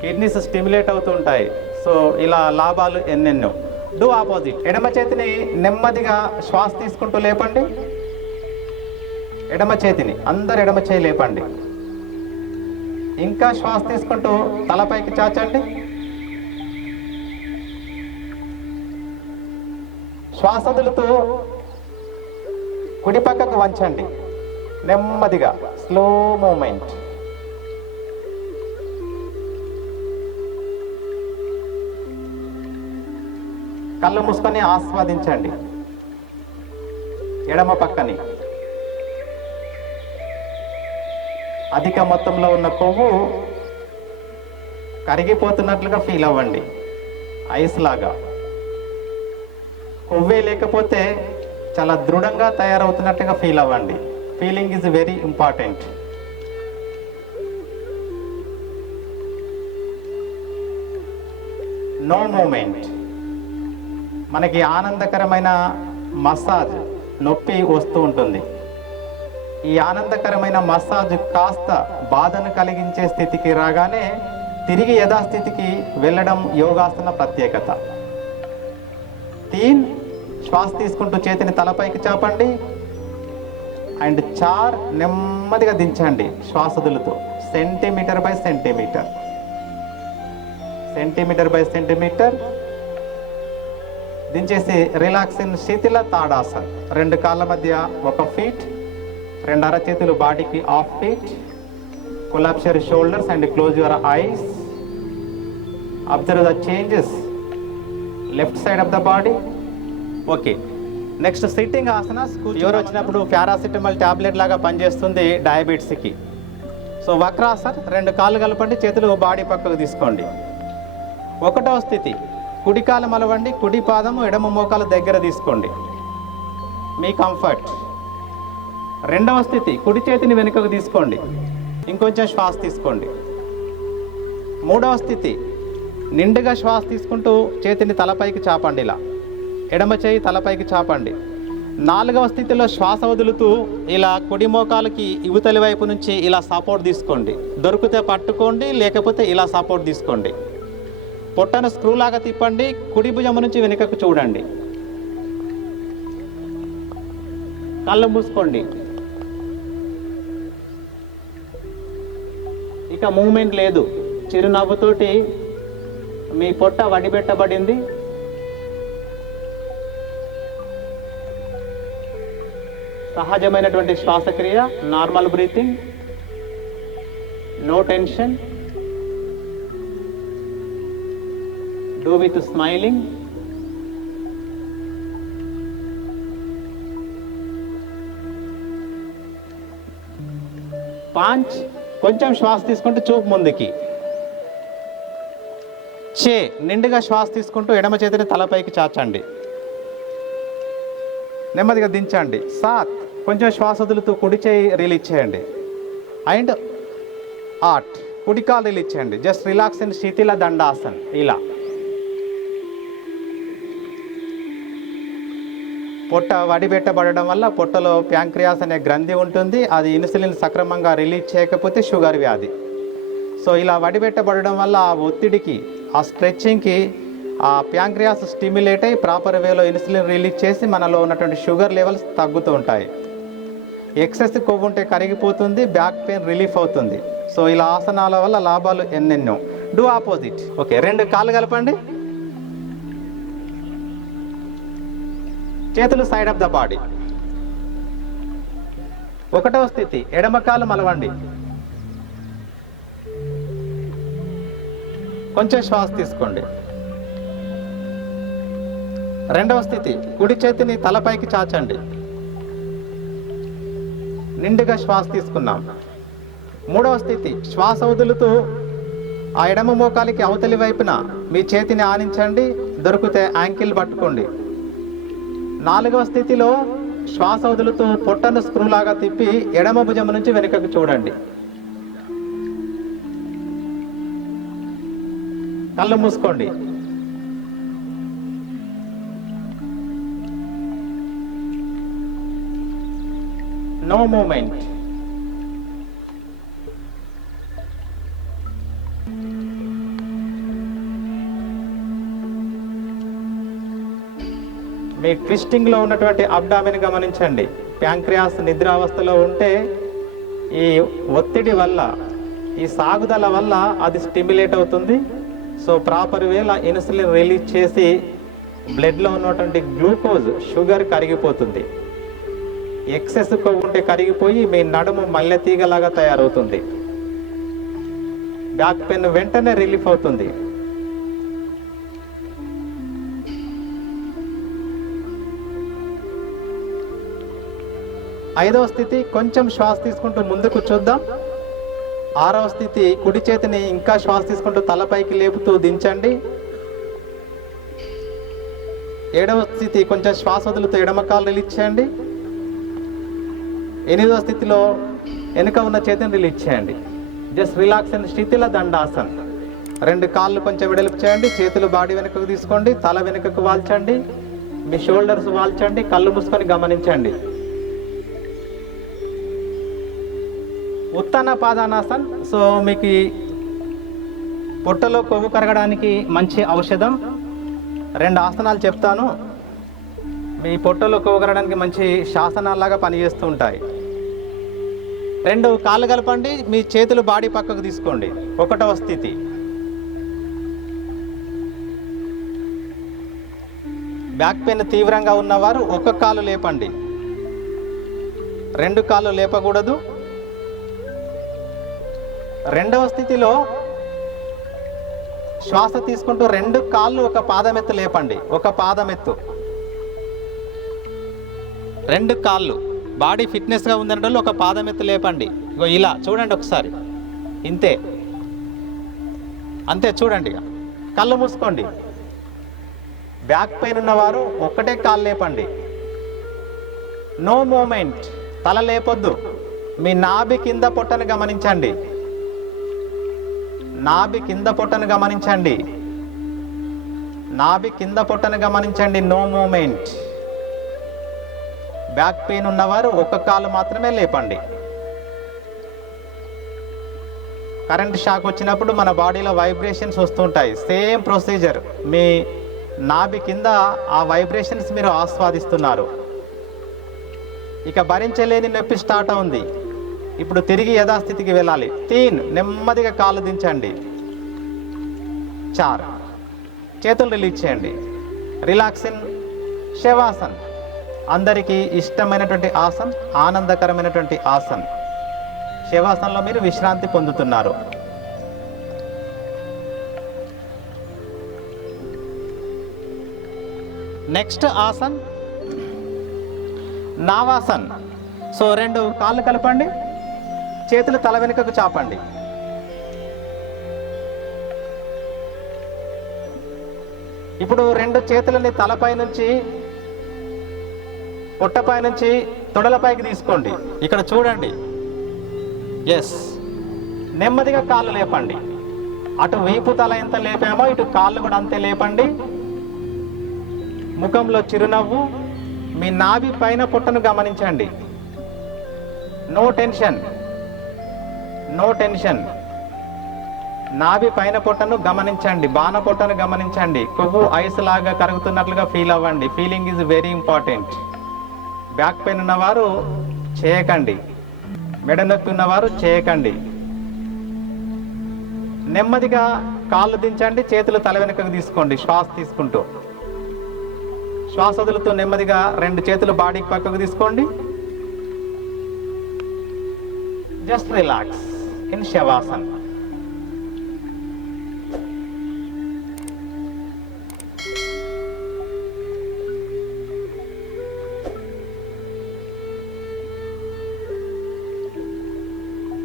కిడ్నీస్ స్టిమ్యులేట్ అవుతుంటాయి. సో ఇలా లాభాలు ఎన్నెన్నో. Do opposite. ఎడమ చేతిని నెమ్మదిగా శ్వాస తీసుకుంటూ లేపండి. ఎడమ చేతిని అందరు ఎడమ చేయి లేపండి. ఇంకా శ్వాస తీసుకుంటూ తలపైకి చాచండి. శ్వాస వదులుతూ కుడి పక్కకు వంచండి నెమ్మదిగా, స్లో మూమెంట్. కళ్ళు మూసుకొని ఆస్వాదించండి ఎడమ పక్కని. అధిక మొత్తంలో ఉన్న కొవ్వు కరిగిపోతున్నట్లుగా ఫీల్ అవ్వండి, ఐస్ లాగా. కొవ్వే లేకపోతే చాలా దృఢంగా తయారవుతున్నట్టుగా ఫీల్ అవ్వండి. Feeling is very important. No moment. మనకి ఆనందకరమైన మసాజ్, నొప్పి వస్తూ ఉంటుంది. ఈ ఆనందకరమైన మసాజ్ కాస్త బాధను కలిగించే స్థితికి రాగానే తిరిగి యథాస్థితికి వెళ్ళడం యోగాసన ప్రత్యేకత. తీన్. శ్వాస తీసుకుంటూ చేతిని తలపైకి చాపండి. అండ్ 4 నెమ్మదిగా దించండి శ్వాస వదులుతూ, centimetre by centimetre, centimetre by centimetre దించేసి రిలాక్స్ ఇన్ శిథిల తాడాసన్. 2 కాళ్ళ మధ్య 1 ఫీట్, 2 అరచేతులు బాడీకి 1/2 feet. Collapse your shoulders and close your eyes. Observe the changes left side of the body. Okay, next sitting asanas. ఎవరు వచ్చినప్పుడు పారాసిటమాల్ టాబ్లెట్ లాగా పనిచేస్తుంది డయాబెటీస్కి. సో వక్రాసన్. 2 కాళ్ళు కలపండి, చేతులు బాడీ పక్కకు తీసుకోండి. 1వ స్థితి, కుడి కాలు మలవండి, కుడి పాదము ఎడమ మోకాలు దగ్గర తీసుకోండి, మీ కంఫర్ట్. 2వ స్థితి, కుడి చేతిని వెనుకకు తీసుకోండి, ఇంకొంచెం శ్వాస తీసుకోండి. 3వ స్థితి, నిండుగా శ్వాస తీసుకుంటూ చేతిని తలపైకి చాపండి, ఇలా ఎడమ చేయి తలపైకి చాపండి. 4వ స్థితిలో శ్వాస వదులుతూ ఇలా కుడి మోకాలకి ఇవతలి వైపు నుంచి ఇలా సపోర్ట్ తీసుకోండి. దొరికితే పట్టుకోండి, లేకపోతే ఇలా సపోర్ట్ తీసుకోండి. పొట్టను స్క్రూ లాగా తిప్పండి, కుడి భుజం నుంచి వెనుకకు చూడండి. కళ్ళు మూసుకోండి. ఇక మూమెంట్ లేదు. చిరునవ్వుతోటి మీ పొట్ట వడిపెట్టబడింది. సహజమైనటువంటి శ్వాసక్రియ, normal breathing, no tension. Do with smiling. 5 కొంచెం శ్వాస తీసుకుంటూ చూపు ముందుకి. 6 నిండుగా శ్వాస తీసుకుంటూ ఎడమ చేతిని తలపైకి చాచండి, నెమ్మదిగా దించండి. 7 కొంచెం శ్వాస వదులుతూ కుడి చేయి రిలీజ్ చేయండి. అండ్ 8 కుడి కాలు రిలీజ్ చేయండి. Just relax in శిథిల దండాసన్. ఇలా పొట్ట వడిపెట్టబడడం వల్ల పొట్టలో ప్యాంక్రియాస్ అనే గ్రంథి ఉంటుంది. అది ఇన్సులిన్ సక్రమంగా రిలీజ్ చేయకపోతే షుగర్ వ్యాధి. సో ఇలా వడిపెట్టబడడం వల్ల ఆ ఒత్తిడికి, ఆ స్ట్రెచ్చింగ్కి ఆ ప్యాంక్రియాస్ స్టిమ్యులేట్ అయ్యి ప్రాపర్ వేలో ఇన్సులిన్ రిలీజ్ చేసి మనలో ఉన్నటువంటి షుగర్ లెవెల్స్ తగ్గుతూ ఉంటాయి. ఎక్సెస్ కొవ్వు ఉంటే కరిగిపోతుంది, బ్యాక్ పెయిన్ రిలీఫ్ అవుతుంది. సో ఇలా ఆసనాల వల్ల లాభాలు ఎన్నెన్నో. Do opposite. ఓకే, 2 కాళ్ళు కలపండి, చేతులు సైడ్ ఆఫ్ ద బాడీ. 1వ స్థితి, ఎడమ కాలు మలవండి, కొంచెం శ్వాస తీసుకోండి. 2వ స్థితి, కుడి చేతిని తలపైకి చాచండి, నిండుగా శ్వాస తీసుకున్నాం. 3వ స్థితి, శ్వాస వదులుతూ ఆ ఎడమ మోకాలికి అవతలి వైపున మీ చేతిని ఆనించండి, దొరికితే యాంకిల్ పట్టుకోండి. 4వ స్థితిలో శ్వాస వదులుతూ పొట్టను స్క్రూలాగా తిప్పి ఎడమ భుజం నుంచి వెనుకకు చూడండి. కళ్ళు మూసుకోండి. No moment. మీ ట్విస్టింగ్లో ఉన్నటువంటి అబ్డామిన్ గమనించండి. ప్యాంక్రియాస్ నిద్రావస్థలో ఉంటే ఈ ఒత్తిడి వల్ల, ఈ సాగుదల వల్ల అది స్టిమ్యులేట్ అవుతుంది. సో ప్రాపర్ వేళ ఇన్సులిన్ రిలీజ్ చేసి బ్లడ్లో ఉన్నటువంటి గ్లూకోజ్, షుగర్ కరిగిపోతుంది. ఎక్సెస్ కొవ్వు ఉంటే కరిగిపోయి మీ నడుము మల్లెతీగలాగా తయారవుతుంది. బ్యాక్ పెయిన్ వెంటనే రిలీఫ్ అవుతుంది. ఐదవ స్థితి, కొంచెం శ్వాస తీసుకుంటూ ముందుకు చూద్దాం. 6వ స్థితి, కుడి చేతిని ఇంకా శ్వాస తీసుకుంటూ తలపైకి లేపుతూ దించండి. 7వ స్థితి, కొంచెం శ్వాస వదులుతూ ఎడమ కాలు రిలీజ్ చేయండి. 8వ స్థితిలో వెనుక ఉన్న చేతిని రిలీజ్ చేయండి. Just relax and శిథిల దండాసన్. 2 కాళ్ళు కొంచెం వెడల్పు చేయండి, చేతులు బాడీ వెనుకకు తీసుకోండి, తల వెనుకకు వాల్చండి, మీ షోల్డర్స్ వాల్చండి, కళ్ళు మూసుకొని గమనించండి. ఉత్తాన పాదానాసన్. సో మీకు పొట్టలో కొవ్వు కరగడానికి మంచి ఔషధం. 2 ఆసనాలు చెప్తాను, మీ పొట్టలో కొవ్వు కరగడానికి మంచి శాసనాల్లాగా పనిచేస్తూ ఉంటాయి. 2 కాళ్ళు కలపండి, మీ చేతులు బాడీ పక్కకు తీసుకోండి. 1వ స్థితి, బ్యాక్ పెయిన్ తీవ్రంగా ఉన్నవారు 1 కాలు లేపండి, 2 కాళ్ళు లేపకూడదు. 2వ స్థితిలో శ్వాస తీసుకుంటూ 2 కాళ్ళు 1 పాదమెత్తు లేపండి, 1 పాదమెత్తు, 2 కాళ్ళు. బాడీ ఫిట్నెస్గా ఉందనే 1 పాదమెత్తు లేపండి. ఇగో ఇలా చూడండి ఒకసారి, ఇంతే, అంతే చూడండి. కళ్ళు మూసుకోండి. బ్యాక్ పెయిన్ ఉన్నవారు 1 కాలు లేపండి. నో మూమెంట్, తల లేపొద్దు. మీ నాభి కింద పొట్టను గమనించండి, నాభి కింద పొట్టను గమనించండి, నాభి కింద పొట్టను గమనించండి. No moment. బ్యాక్ పెయిన్ ఉన్నవారు 1 కాలు మాత్రమే లేపండి. కరెంట్ షాక్ వచ్చినప్పుడు మన బాడీలో వైబ్రేషన్స్ వస్తుంటాయి. సేమ్ ప్రొసీజర్, మీ నాభి కింద ఆ వైబ్రేషన్స్ మీరు ఆస్వాదిస్తున్నారు. ఇక భరించలేని నొప్పి స్టార్ట్ అవుంది. ఇప్పుడు తిరిగి యథాస్థితికి వెళ్ళాలి. 3 నెమ్మదిగా కాలు దించండి. 4 చేతులు రిలీజ్ చేయండి. రిలాక్సిన్ శవాసన్. అందరికీ ఇష్టమైనటువంటి ఆసన్, ఆనందకరమైనటువంటి ఆసన్. శవాసనంలో మీరు విశ్రాంతి పొందుతున్నారు. నెక్స్ట్ ఆసన్ నావాసన్. సో 2 కాళ్ళు కలపండి, చేతులు తల వెనుకకు చాపండి. ఇప్పుడు 2 చేతులని తలపై నుంచి పొట్టపై నుంచి తొడలపైకి తీసుకోండి. ఇక్కడ చూడండి. ఎస్, నెమ్మదిగా కాళ్ళు లేపండి. అటు వీపు తల ఎంత లేపామో ఇటు కాళ్ళు కూడా అంతే లేపండి. ముఖంలో చిరునవ్వు. మీ నాభి పైన పొట్టను గమనించండి. No tension, no tension. నాభి పైన పొట్టను గమనించండి, బాణ పొట్టను గమనించండి. కొవ్వు ఐస్ లాగా కరుగుతున్నట్లుగా ఫీల్ అవ్వండి. Feeling is very important. Back pain ఉన్నవారు చేయకండి, మెడ నొప్పి ఉన్నవారు చేయకండి. నెమ్మదిగా కాళ్ళు దించండి, చేతులు తల వెనుకకు తీసుకోండి. శ్వాస తీసుకుంటూ, శ్వాస వదులుతూ నెమ్మదిగా 2 చేతులు బాడీకి పక్కకు తీసుకోండి. Just relax in Shavasan.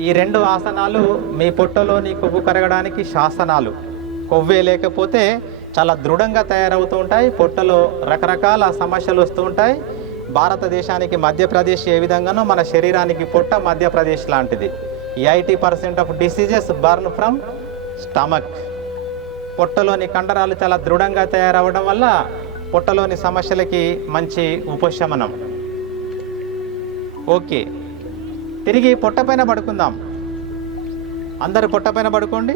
ఈ 2 ఆసనాలు మీ పొట్టలోని కొవ్వు కరగడానికి శాసనాలు. కొవ్వే లేకపోతే చాలా దృఢంగా తయారవుతూ ఉంటాయి. పొట్టలో రకరకాల సమస్యలు వస్తూ ఉంటాయి. భారతదేశానికి మధ్యప్రదేశ్ ఏ విధంగానో మన శరీరానికి పొట్ట మధ్యప్రదేశ్ లాంటిది. 80% of diseases burn from stomach. పొట్టలోని కండరాలు చాలా దృఢంగా తయారవడం వల్ల పొట్టలోని సమస్యలకి మంచి ఉపశమనం. ఓకే, తిరిగి పొట్టపైన పడుకుందాం. అందరు పొట్టపైన పడుకోండి.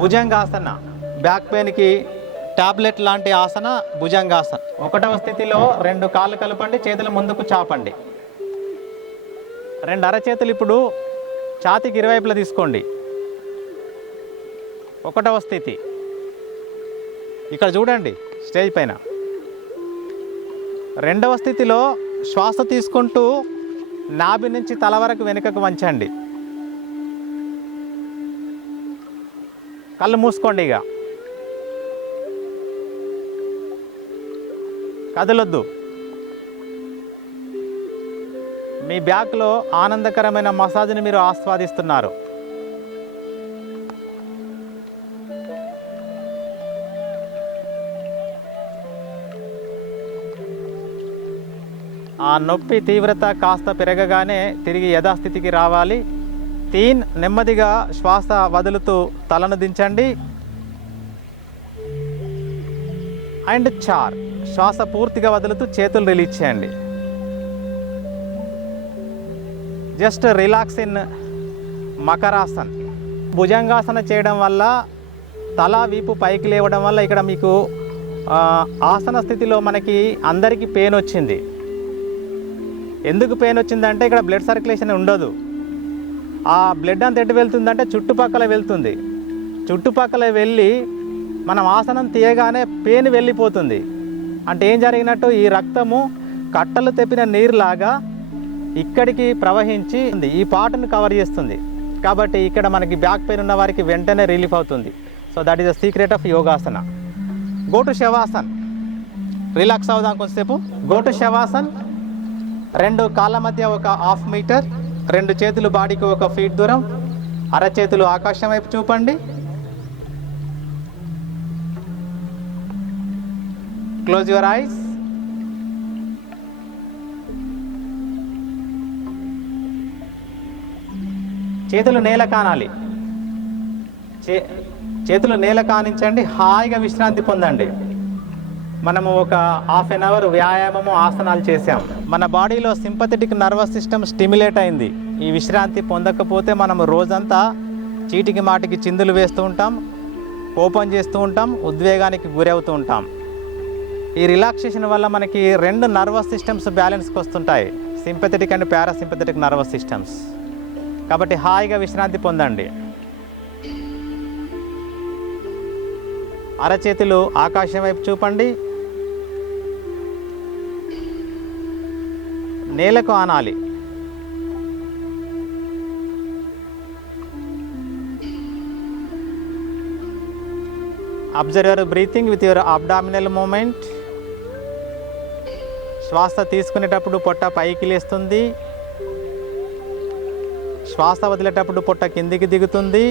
భుజంగాసన, బ్యాక్ పెయిన్కి టాబ్లెట్ లాంటి ఆసన భుజంగాసన. 1వ స్థితిలో 2 కాళ్ళు కలపండి, చేతులు ముందుకు చాపండి. 2 అరచేతులు ఇప్పుడు ఛాతీకి ఇరువైపులా తీసుకోండి. 1వ స్థితి. ఇక్కడ చూడండి స్టేజ్ పైన. 2వ స్థితిలో శ్వాస తీసుకుంటూ నాభి నుంచి తల వరకు వెనుకకు వంచండి. కళ్ళు మూసుకోండి. ఇక కదలొద్దు. మీ బ్యాక్లో ఆనందకరమైన మసాజ్ని మీరు ఆస్వాదిస్తున్నారు. ఆ నొప్పి తీవ్రత కాస్త పెరగగానే తిరిగి యథాస్థితికి రావాలి. 3 నెమ్మదిగా శ్వాస వదులుతూ తలను దించండి. అండ్ 4 శ్వాస పూర్తిగా వదులుతూ చేతులు రిలీజ్ చేయండి. Just relax in makarasan. భుజంగాసన చేయడం వల్ల తల వీపు పైకి లేవడం వల్ల ఇక్కడ మీకు ఆసన స్థితిలో మనకి అందరికీ పెయిన్ వచ్చింది. ఎందుకు పెయిన్ వచ్చిందంటే ఇక్కడ బ్లడ్ సర్క్యులేషన్ ఉండదు. ఆ బ్లడ్ అంతా ఎటు వెళ్తుందంటే చుట్టుపక్కల వెళ్తుంది. చుట్టుపక్కల వెళ్ళి మనం ఆసనం తీయగానే పెయిన్ వెళ్ళిపోతుంది. అంటే ఏం జరిగినట్టు ఈ రక్తము కట్టలు తెప్పిన నీరులాగా ఇక్కడికి ప్రవహించి ఈ పార్ట్ని కవర్ చేస్తుంది. కాబట్టి ఇక్కడ మనకి బ్యాక్ పెయిన్ ఉన్న వారికి వెంటనే రిలీఫ్ అవుతుంది. So that is the secret of yogasana. Go to Shavasan. Relax అవుదాం కొంచెంసేపు. Go to Shavasan. 2 కాళ్ళ మధ్య 1/2 మీటర్, 2 చేతులు బాడీకి 1 ఫీట్ దూరం, అరచేతులు ఆకాశం వైపు చూపండి. Close your ice. చేతులు నేల కానాలి. చేతులు నేల కానించండి. హాయిగా విశ్రాంతి పొందండి. మనము 1/2 అవర్ వ్యాయామము ఆసనాలు చేసాం. మన బాడీలో సింపథెటిక్ నర్వస్ సిస్టమ్ స్టిమ్యులేట్ అయింది. ఈ విశ్రాంతి పొందకపోతే మనము రోజంతా చీటికి మాటికి చిందులు వేస్తూ ఉంటాం, కోపం చేస్తూ ఉంటాం, ఉద్వేగానికి గురవుతూ ఉంటాం. ఈ రిలాక్సేషన్ వల్ల మనకి 2 నర్వస్ సిస్టమ్స్ బ్యాలెన్స్కి వస్తుంటాయి, sympathetic and parasympathetic nervous systems. కాబట్టి హాయిగా విశ్రాంతి పొందండి. అరచేతులు ఆకాశం వైపు చూపండి. నేలకు ఆనాలి. Observe your breathing with your abdominal movement. శ్వాస తీసుకునేటప్పుడు పొట్ట పైకి లేస్తుంది, శ్వాస వదిలేటప్పుడు పొట్ట కిందికి దిగుతుంది.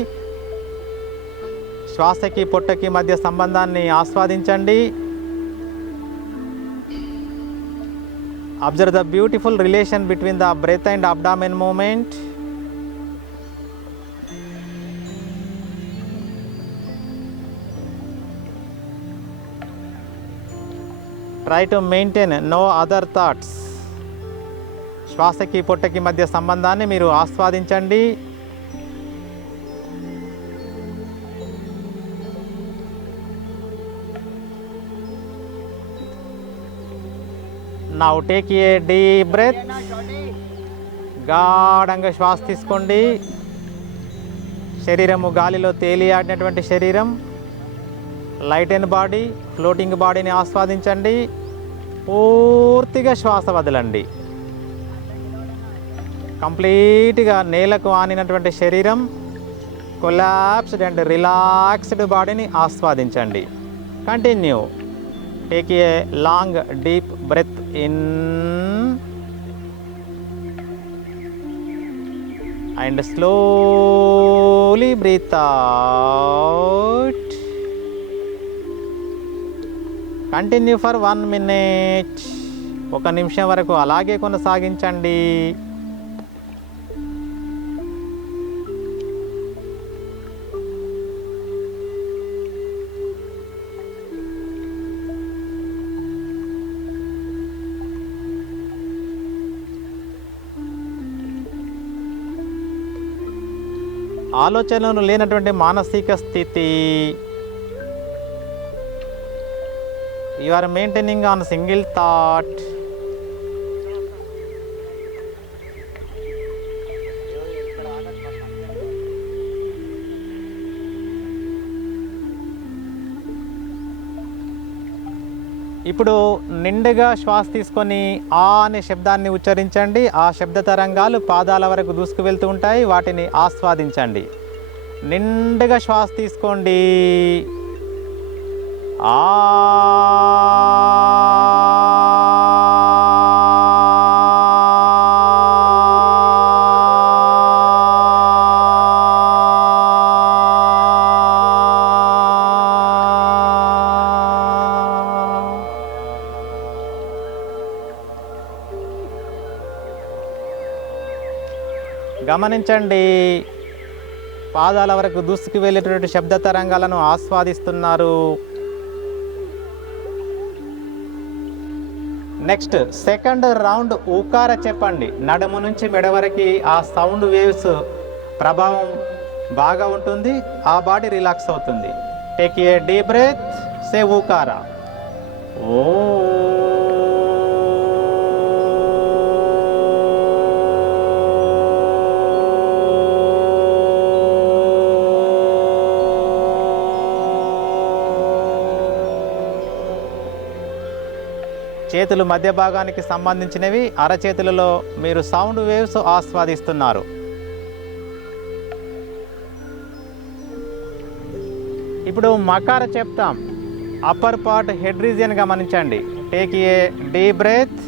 శ్వాసకి పొట్టకి మధ్య సంబంధాన్ని ఆస్వాదించండి. Observe the beautiful relation between the breath and abdomen movement. Try to maintain no other thoughts. శ్వాసకి పొట్టకి మధ్య సంబంధాన్ని మీరు ఆస్వాదించండి. Now take a deep breath. గాఢంగా శ్వాస తీసుకోండి. శరీరము గాలిలో తేలియాడినటువంటి శరీరం, లైట్ అండ్ బాడీ, ఫ్లోటింగ్ బాడీని ఆస్వాదించండి. పూర్తిగా శ్వాస వదలండి. కంప్లీట్గా నేలకు ఆనినటువంటి శరీరం, కొలాప్స్డ్ అండ్ రిలాక్స్డ్ బాడీని ఆస్వాదించండి. Continue. Take a long deep breath in and slowly breathe out. Continue for 1 minute. 1 నిమిషం వరకు అలాగే కొనసాగించండి. ఆలోచనలు లేనటువంటి మానసిక స్థితి. You are maintaining on single thought. ఇప్పుడు నిండుగా శ్వాస తీసుకొని ఆ అనే శబ్దాన్ని ఉచ్చరించండి. ఆ శబ్ద తరంగాలు పాదాల వరకు దూసుకు వెళ్తూ ఉంటాయి, వాటిని ఆస్వాదించండి. నిండుగా శ్వాస తీసుకోండి. ఆ గమనించండి. పాదాల వరకు దూసుకు వెళ్ళేటటువంటి శబ్ద తరంగాలను ఆస్వాదిస్తున్నారు. నెక్స్ట్ సెకండ్ రౌండ్ ఊకార చెప్పండి. నడుము నుంచి మెడ వరకు ఆ సౌండ్ వేవ్స్ ప్రభావం బాగా ఉంటుంది, ఆ బాడీ రిలాక్స్ అవుతుంది. టేక్ ఏ డీప్ బ్రెత్, సే ఊకార. ఓ చేతులు మధ్య భాగానికి సంబంధించినవి, అరచేతులలో మీరు సౌండ్ వేవ్స్ ఆస్వాదిస్తున్నారు. ఇప్పుడు మకార చెప్తాం. అప్పర్ పార్ట్ హెడ్ రీజియన్ గమనించండి. Take a deep breath.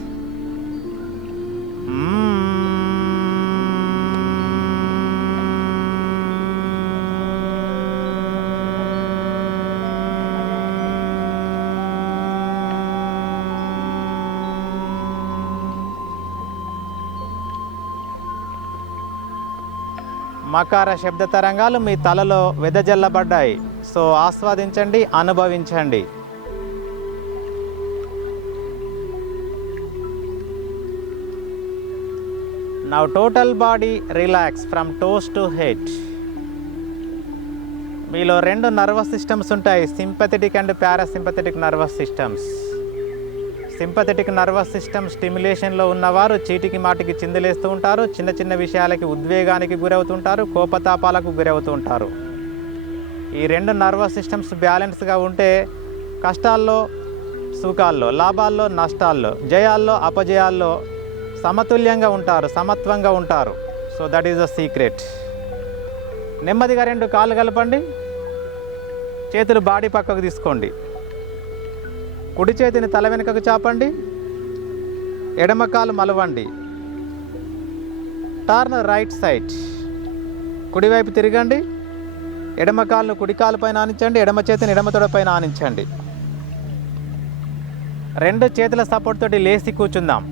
మకార శబ్ద తరంగాలు మీ తలలో వెదజల్లబడ్డాయి. సో ఆస్వాదించండి, అనుభవించండి. Now total body relax from toes to head. మీలో 2 నర్వస్ సిస్టమ్స్ ఉంటాయి, sympathetic and parasympathetic nervous systems. Sympathetic nervous system స్టిమ్యులేషన్లో ఉన్నవారు చీటికి మాటికి చిందులేస్తూ ఉంటారు, చిన్న చిన్న విషయాలకి ఉద్వేగానికి గురవుతుంటారు, కోపతాపాలకు గురవుతూ ఉంటారు. ఈ 2 నర్వస్ సిస్టమ్స్ బ్యాలెన్స్గా ఉంటే కష్టాల్లో సుఖాల్లో, లాభాల్లో నష్టాల్లో, జయాల్లో అపజయాల్లో సమతుల్యంగా ఉంటారు, సమత్వంగా ఉంటారు. So that is the secret. నెమ్మదిగా 2 కాళ్ళు కలపండి. చేతులు బాడీ పక్కకు తీసుకోండి. కుడి చేతిని తల వెనుకకు చాపండి. ఎడమ కాలు మలవండి. Turn right side. కుడివైపు తిరగండి. ఎడమ కాలును కుడి కాలు పైన ఆనించండి, ఎడమ చేతిని ఎడమ తొడ పైన ఆనించండి. 2 చేతుల సపోర్ట్ తోటి లేచి కూర్చుందాం.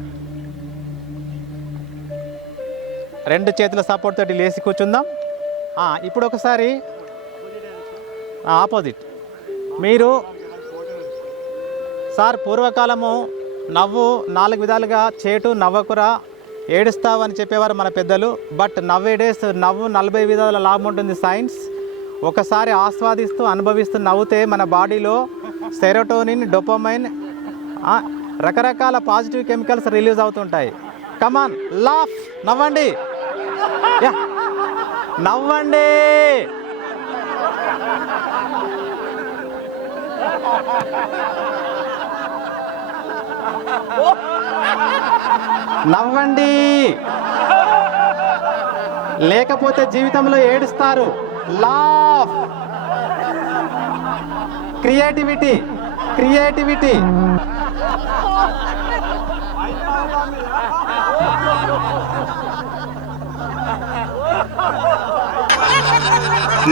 2 చేతుల సపోర్ట్ తోటి లేచి కూర్చుందాం. ఇప్పుడు ఒకసారి ఆపోజిట్. మీరు సార్ పూర్వకాలము నవ్వు 4 విధాలుగా చేటు నవ్వకురా ఏడుస్తావు అని చెప్పేవారు మన పెద్దలు. బట్ నవ్వేడేస్ నవ్వు 40 విధాల లాభం ఉంటుంది సైన్స్. ఒకసారి ఆస్వాదిస్తూ అనుభవిస్తూ నవ్వుతే మన బాడీలో సెరోటోనిన్, డోపమైన్, రకరకాల పాజిటివ్ కెమికల్స్ రిలీజ్ అవుతుంటాయి. కమాన్ లాఫ్, నవ్వండి, నవ్వండి. నవ్వండి, లేకపోతే జీవితంలో ఏడుస్తారు. లాఫ్. Creativity, creativity.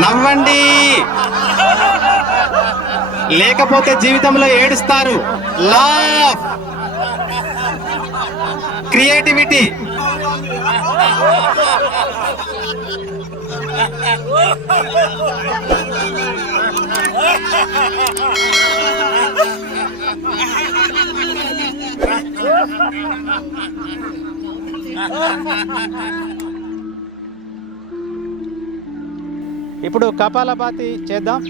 నవ్వండి, లేకపోతే జీవితంలో ఏడుస్తారు. లాఫ్. క్రియేటివిటీ. ఇప్పుడు కపాలభాతి చేద్దాం.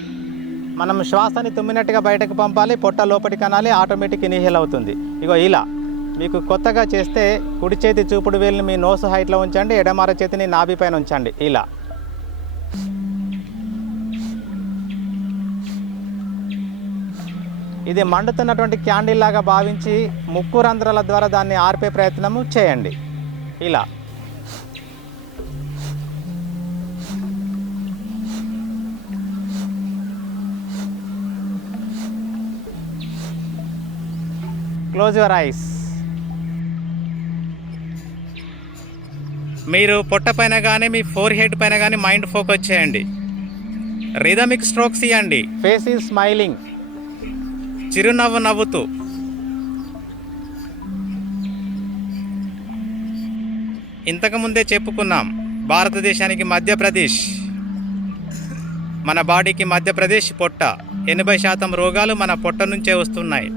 మనం శ్వాసని తుమ్మినట్టుగా బయటకు పంపాలి, పొట్ట లోపలికి అనాలి, ఆటోమేటిక్ ఇన్హేల్ అవుతుంది. ఇగో ఇలా. మీకు కొత్తగా చేస్తే కుడి చేతి చూపుడు వేలుని మీ నోసు హైట్లో ఉంచండి, ఎడమర చేతిని నాభి పైన ఉంచండి. ఇలా. ఇది మండుతున్నటువంటి క్యాండిల్ లాగా భావించి ముక్కు రంధ్రాల ద్వారా దాన్ని ఆర్పే ప్రయత్నము చేయండి. ఇలా. Close your ice. మీరు పొట్ట పైన కానీ మీ ఫోర్ హెడ్ పైన కానీ మైండ్ ఫోకస్ చేయండి. రిథమిక్ స్ట్రోక్స్ ఇవ్వండి. ఫేస్ ఈజ్ స్మైలింగ్, చిరునవ్వు నవ్వుతూ. ఇంతకుముందే చెప్పుకున్నాం, భారతదేశానికి మధ్యప్రదేశ్, మన బాడీకి మధ్యప్రదేశ్ పొట్ట. 80% రోగాలు మన పొట్ట నుంచే వస్తున్నాయి.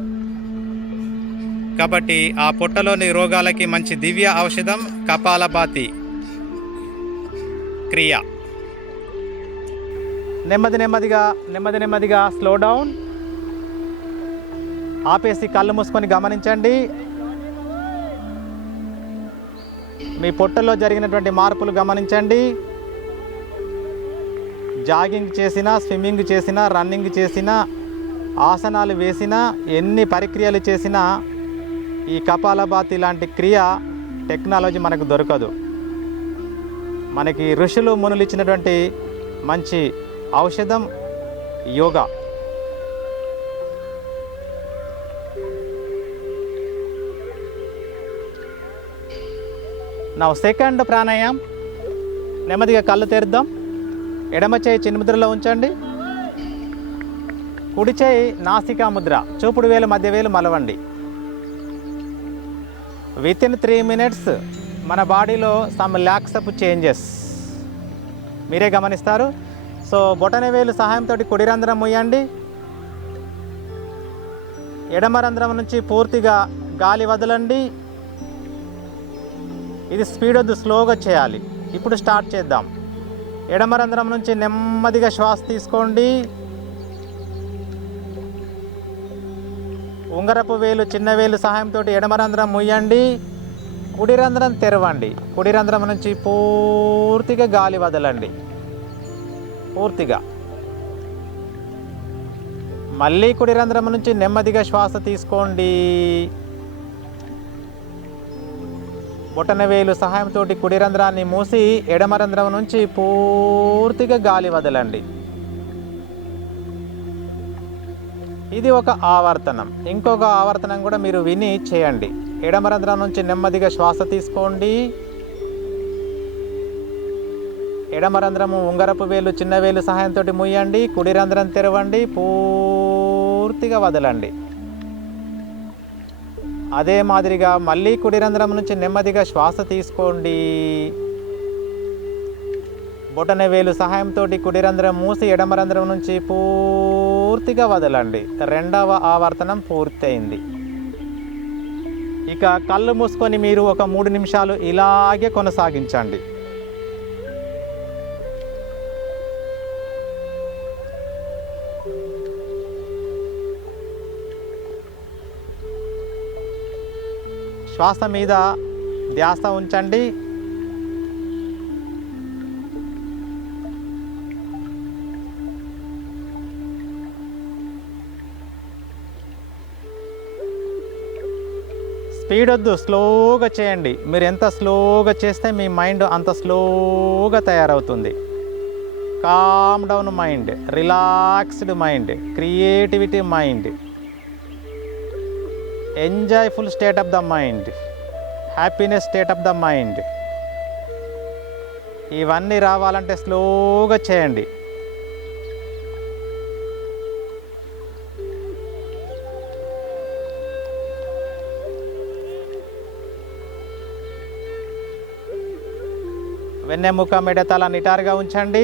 కాబట్టి ఆ పొట్టలోని రోగాలకి మంచి దివ్య ఔషధం కపాలభాతి క్రియ. నెమ్మది నెమ్మదిగా స్లో డౌన్. ఆపేసి కళ్ళు మూసుకొని గమనించండి. మీ పొట్టలో జరిగినటువంటి మార్పులు గమనించండి. జాగింగ్ చేసినా, స్విమ్మింగ్ చేసినా, రన్నింగ్ చేసినా, ఆసనాలు వేసినా, ఎన్ని పరిక్రియలు చేసినా ఈ కపాలభాతి లాంటి క్రియ టెక్నాలజీ మనకు దొరకదు. మనకి ఋషులు మునులు ఇచ్చినటువంటి మంచి ఔషధం యోగా. నా సెకండ్ ప్రాణాయామం. నెమ్మదిగా కళ్ళు తెరుద్దాం. ఎడమ చేయి చిన్ముద్రలో ఉంచండి. కుడి చేయి నాసికా ముద్ర, చూపుడు వేలు మధ్య వేలు మలవండి. వితిన్ 3 minutes మన బాడీలో సమ్ ల్యాక్స్ అప్ చేంజెస్ మీరే గమనిస్తారు. సో బొటన వేలు సహాయంతో కుడి రంధ్రం ముయ్యండి. ఎడమ రంధ్రం నుంచి పూర్తిగా గాలి వదలండి. ఇది స్పీడ్ వద్దు, స్లోగా చేయాలి. ఇప్పుడు స్టార్ట్ చేద్దాం. ఎడమ రంధ్రం నుంచి నెమ్మదిగా శ్వాస తీసుకోండి. ఉంగరపు వేలు, చిన్న వేలు సహాయంతో ఎడమ రంధ్రం ముయ్యండి. కుడి రంధ్రం తెరవండి. కుడి రంధ్రం నుంచి పూర్తిగా గాలి వదలండి. పూర్తిగా. మళ్ళీ కుడి రంధ్రం నుంచి నెమ్మదిగా శ్వాస తీసుకోండి. బొటన వేలు సహాయంతో కుడి రంధ్రాన్ని మూసి ఎడమ రంధ్రం నుంచి పూర్తిగా గాలి వదలండి. ఇది ఒక ఆవర్తనం. ఇంకొక ఆవర్తనం కూడా మీరు విని చేయండి. ఎడమ రంధ్రం నుంచి నెమ్మదిగా శ్వాస తీసుకోండి. ఎడమ రంధ్రము ఉంగరపు వేలు చిన్న వేలు సహాయంతో మూయండి. కుడి రంధ్రం తెరవండి, పూర్తిగా వదలండి. అదే మాదిరిగా మళ్ళీ కుడి రంధ్రం నుంచి నెమ్మదిగా శ్వాస తీసుకోండి. బొటన వేలు సహాయంతో కుడి రంధ్రం మూసి ఎడమ రంధ్రం నుంచి పూర్తిగా వదలండి. రెండవ ఆవర్తనం పూర్తయింది. ఇక కళ్ళు మూసుకొని మీరు ఒక 3 నిమిషాలు ఇలాగే కొనసాగించండి. శ్వాస మీద ధ్యాస ఉంచండి. స్పీడ్ వద్దు, స్లోగా చేయండి. మీరు ఎంత స్లోగా చేస్తే మీ మైండ్ అంత స్లోగా తయారవుతుంది. Calm down mind, relaxed mind, creativity mind, enjoyful state of the mind, happiness state of the mind. ఇవన్నీ రావాలంటే స్లోగా చేయండి. వెన్నెముక మెడతల నిటారుగా ఉంచండి.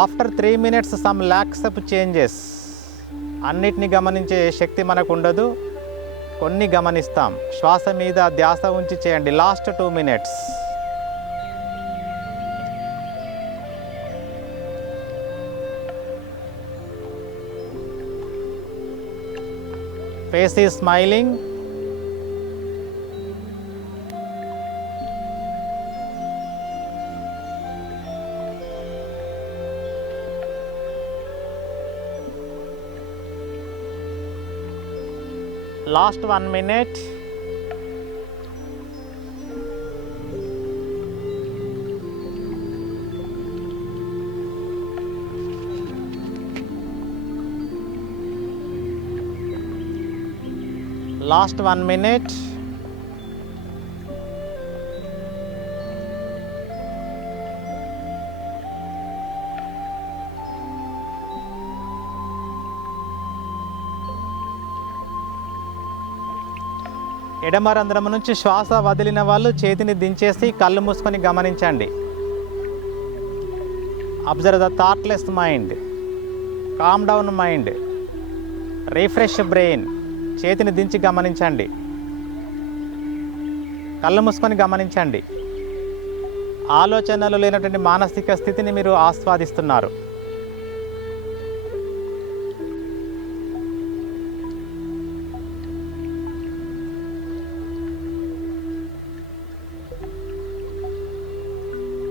ఆఫ్టర్ 3 minutes సమ్ లాక్సప్ చేంజెస్. అన్నిటిని గమనించే శక్తి మనకు ఉండదు, కొన్ని గమనిస్తాం. శ్వాస మీద ధ్యాస ఉంచి చేయండి. Last 2 minutes. Face is smiling. Last 1 minute. Last 1 minute. ఎడమ రంధ్రం నుంచి శ్వాస వదిలిన వాళ్ళు చేతిని దించేసి కళ్ళు మూసుకొని గమనించండి. Observe the thoughtless mind, com down mind, refresh brain. చేతిని దించి గమనించండి. కళ్ళు మూసుకొని గమనించండి. ఆలోచనలు లేనటువంటి మానసిక స్థితిని మీరు ఆస్వాదిస్తున్నారు.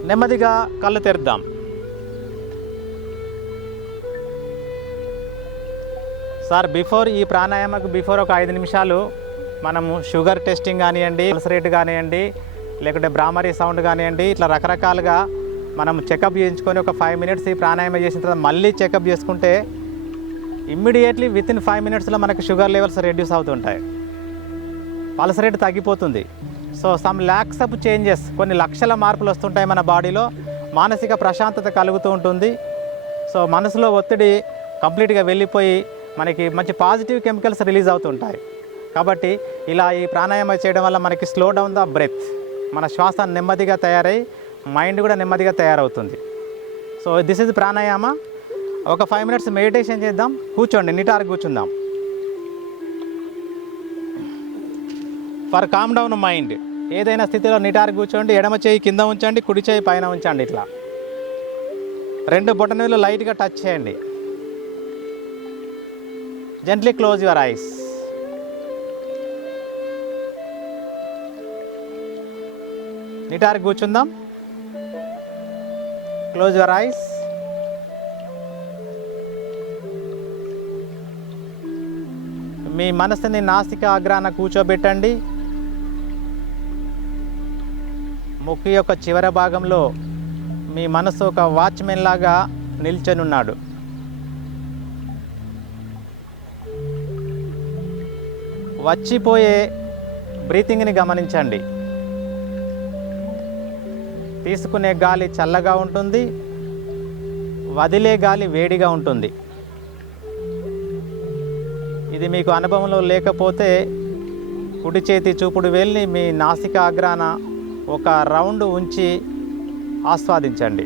నెమ్మదిగా కళ్ళు తెరుద్దాం. సార్ ఈ ప్రాణాయామకు బిఫోర్ ఒక 5 నిమిషాలు మనము షుగర్ టెస్టింగ్ కానివ్వండి, పల్స్ రేట్ కానివ్వండి, లేకుంటే బ్రాహ్మరీ సౌండ్ కానివ్వండి, ఇట్లా రకరకాలుగా మనం చెకప్ చేయించుకొని ఒక 5 minutes ఈ ప్రాణాయామం చేసిన తర్వాత మళ్ళీ చెకప్ చేసుకుంటే ఇమ్మీడియట్లీ వితిన్ 5 minutesలో మనకు షుగర్ లెవెల్స్ రెడ్యూస్ అవుతుంటాయి, పల్స్ రేట్ తగ్గిపోతుంది. So some lakhs of changes, కొన్ని లక్షల మార్పులు వస్తుంటాయి మన బాడీలో. మానసిక ప్రశాంతత కలుగుతూ ఉంటుంది. సో మనసులో ఒత్తిడి కంప్లీట్గా వెళ్ళిపోయి మనకి మంచి పాజిటివ్ కెమికల్స్ రిలీజ్ అవుతుంటాయి. కాబట్టి ఇలా ఈ ప్రాణాయామం చేయడం వల్ల మనకి స్లో డౌన్ ద బ్రెత్, మన శ్వాస నెమ్మదిగా తయారై మైండ్ కూడా నెమ్మదిగా తయారవుతుంది. So this is pranayama. ఒక 5 minutes మెడిటేషన్ చేద్దాం. కూర్చోండి, నిటారుగా కూర్చుందాం. For com down mind. ఏదైనా స్థితిలో నిటారుగా కూర్చోండి. ఎడమ చేయి కింద ఉంచండి, కుడి చేయి పైన ఉంచండి. ఇట్లా 2 బొటనవేలు లైట్గా టచ్ చేయండి. Gently close your ice. నిటారుగా కూర్చుందాం. Close your ice. మీ మనసుని నాసిక అగ్రాన కూర్చోబెట్టండి. ముక్కు యొక్క చివరి భాగంలో మీ మనసు ఒక వాచ్మెన్ లాగా నిల్చొని ఉన్నాడు. వచ్చిపోయే బ్రీతింగ్ని గమనించండి. తీసుకునే గాలి చల్లగా ఉంటుంది, వదిలే గాలి వేడిగా ఉంటుంది. ఇది మీకు అనుభవంలో లేకపోతే కుడి చేతి చూపుడు వేలిని మీ నాసిక అగ్రాన ఒక రౌండ్ ఉంచి ఆస్వాదించండి.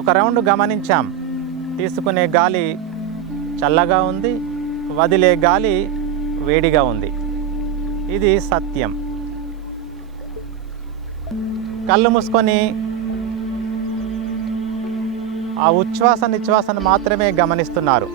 ఒక రౌండ్ గమనించాం. తీసుకునే గాలి చల్లగా ఉంది, వదిలే గాలి వేడిగా ఉంది. ఇది సత్యం. కళ్ళు మూసుకొని ఆ ఉచ్ఛ్వాస నిశ్వాసను మాత్రమే గమనిస్తున్నారు.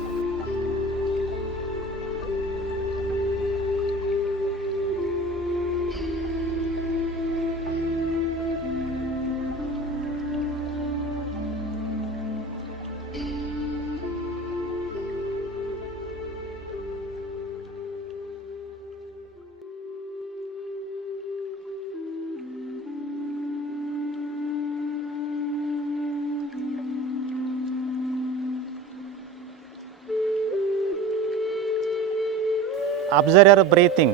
Observe your breathing.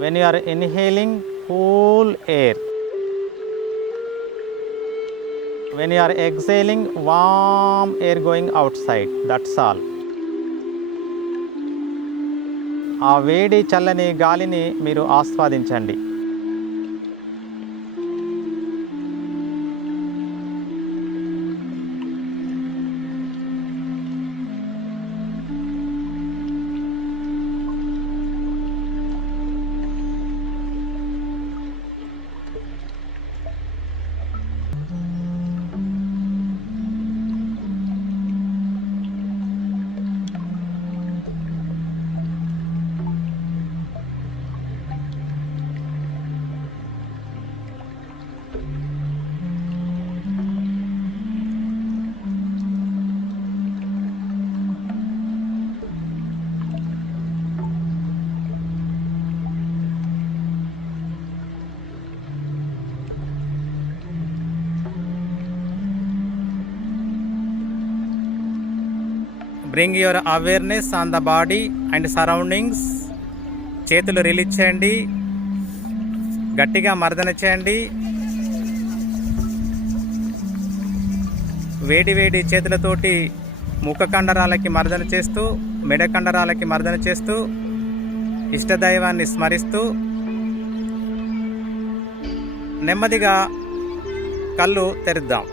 When you are inhaling cool air, when you are exhaling warm air going outside, that's all. ఆ వేడి చల్లని గాలిని మీరు ఆస్వాదించండి. Bring your awareness on the body and surroundings. చేతులు రిలీజ్ చేయండి, గట్టిగా మర్దన చేయండి. వేడి వేడి చేతులతోటి ముఖ కండరాలకి మర్దన చేస్తూ, మెడ కండరాలకి మర్దన చేస్తూ, ఇష్టదైవాన్ని స్మరిస్తూ నెమ్మదిగా కళ్ళు తెరుద్దాం.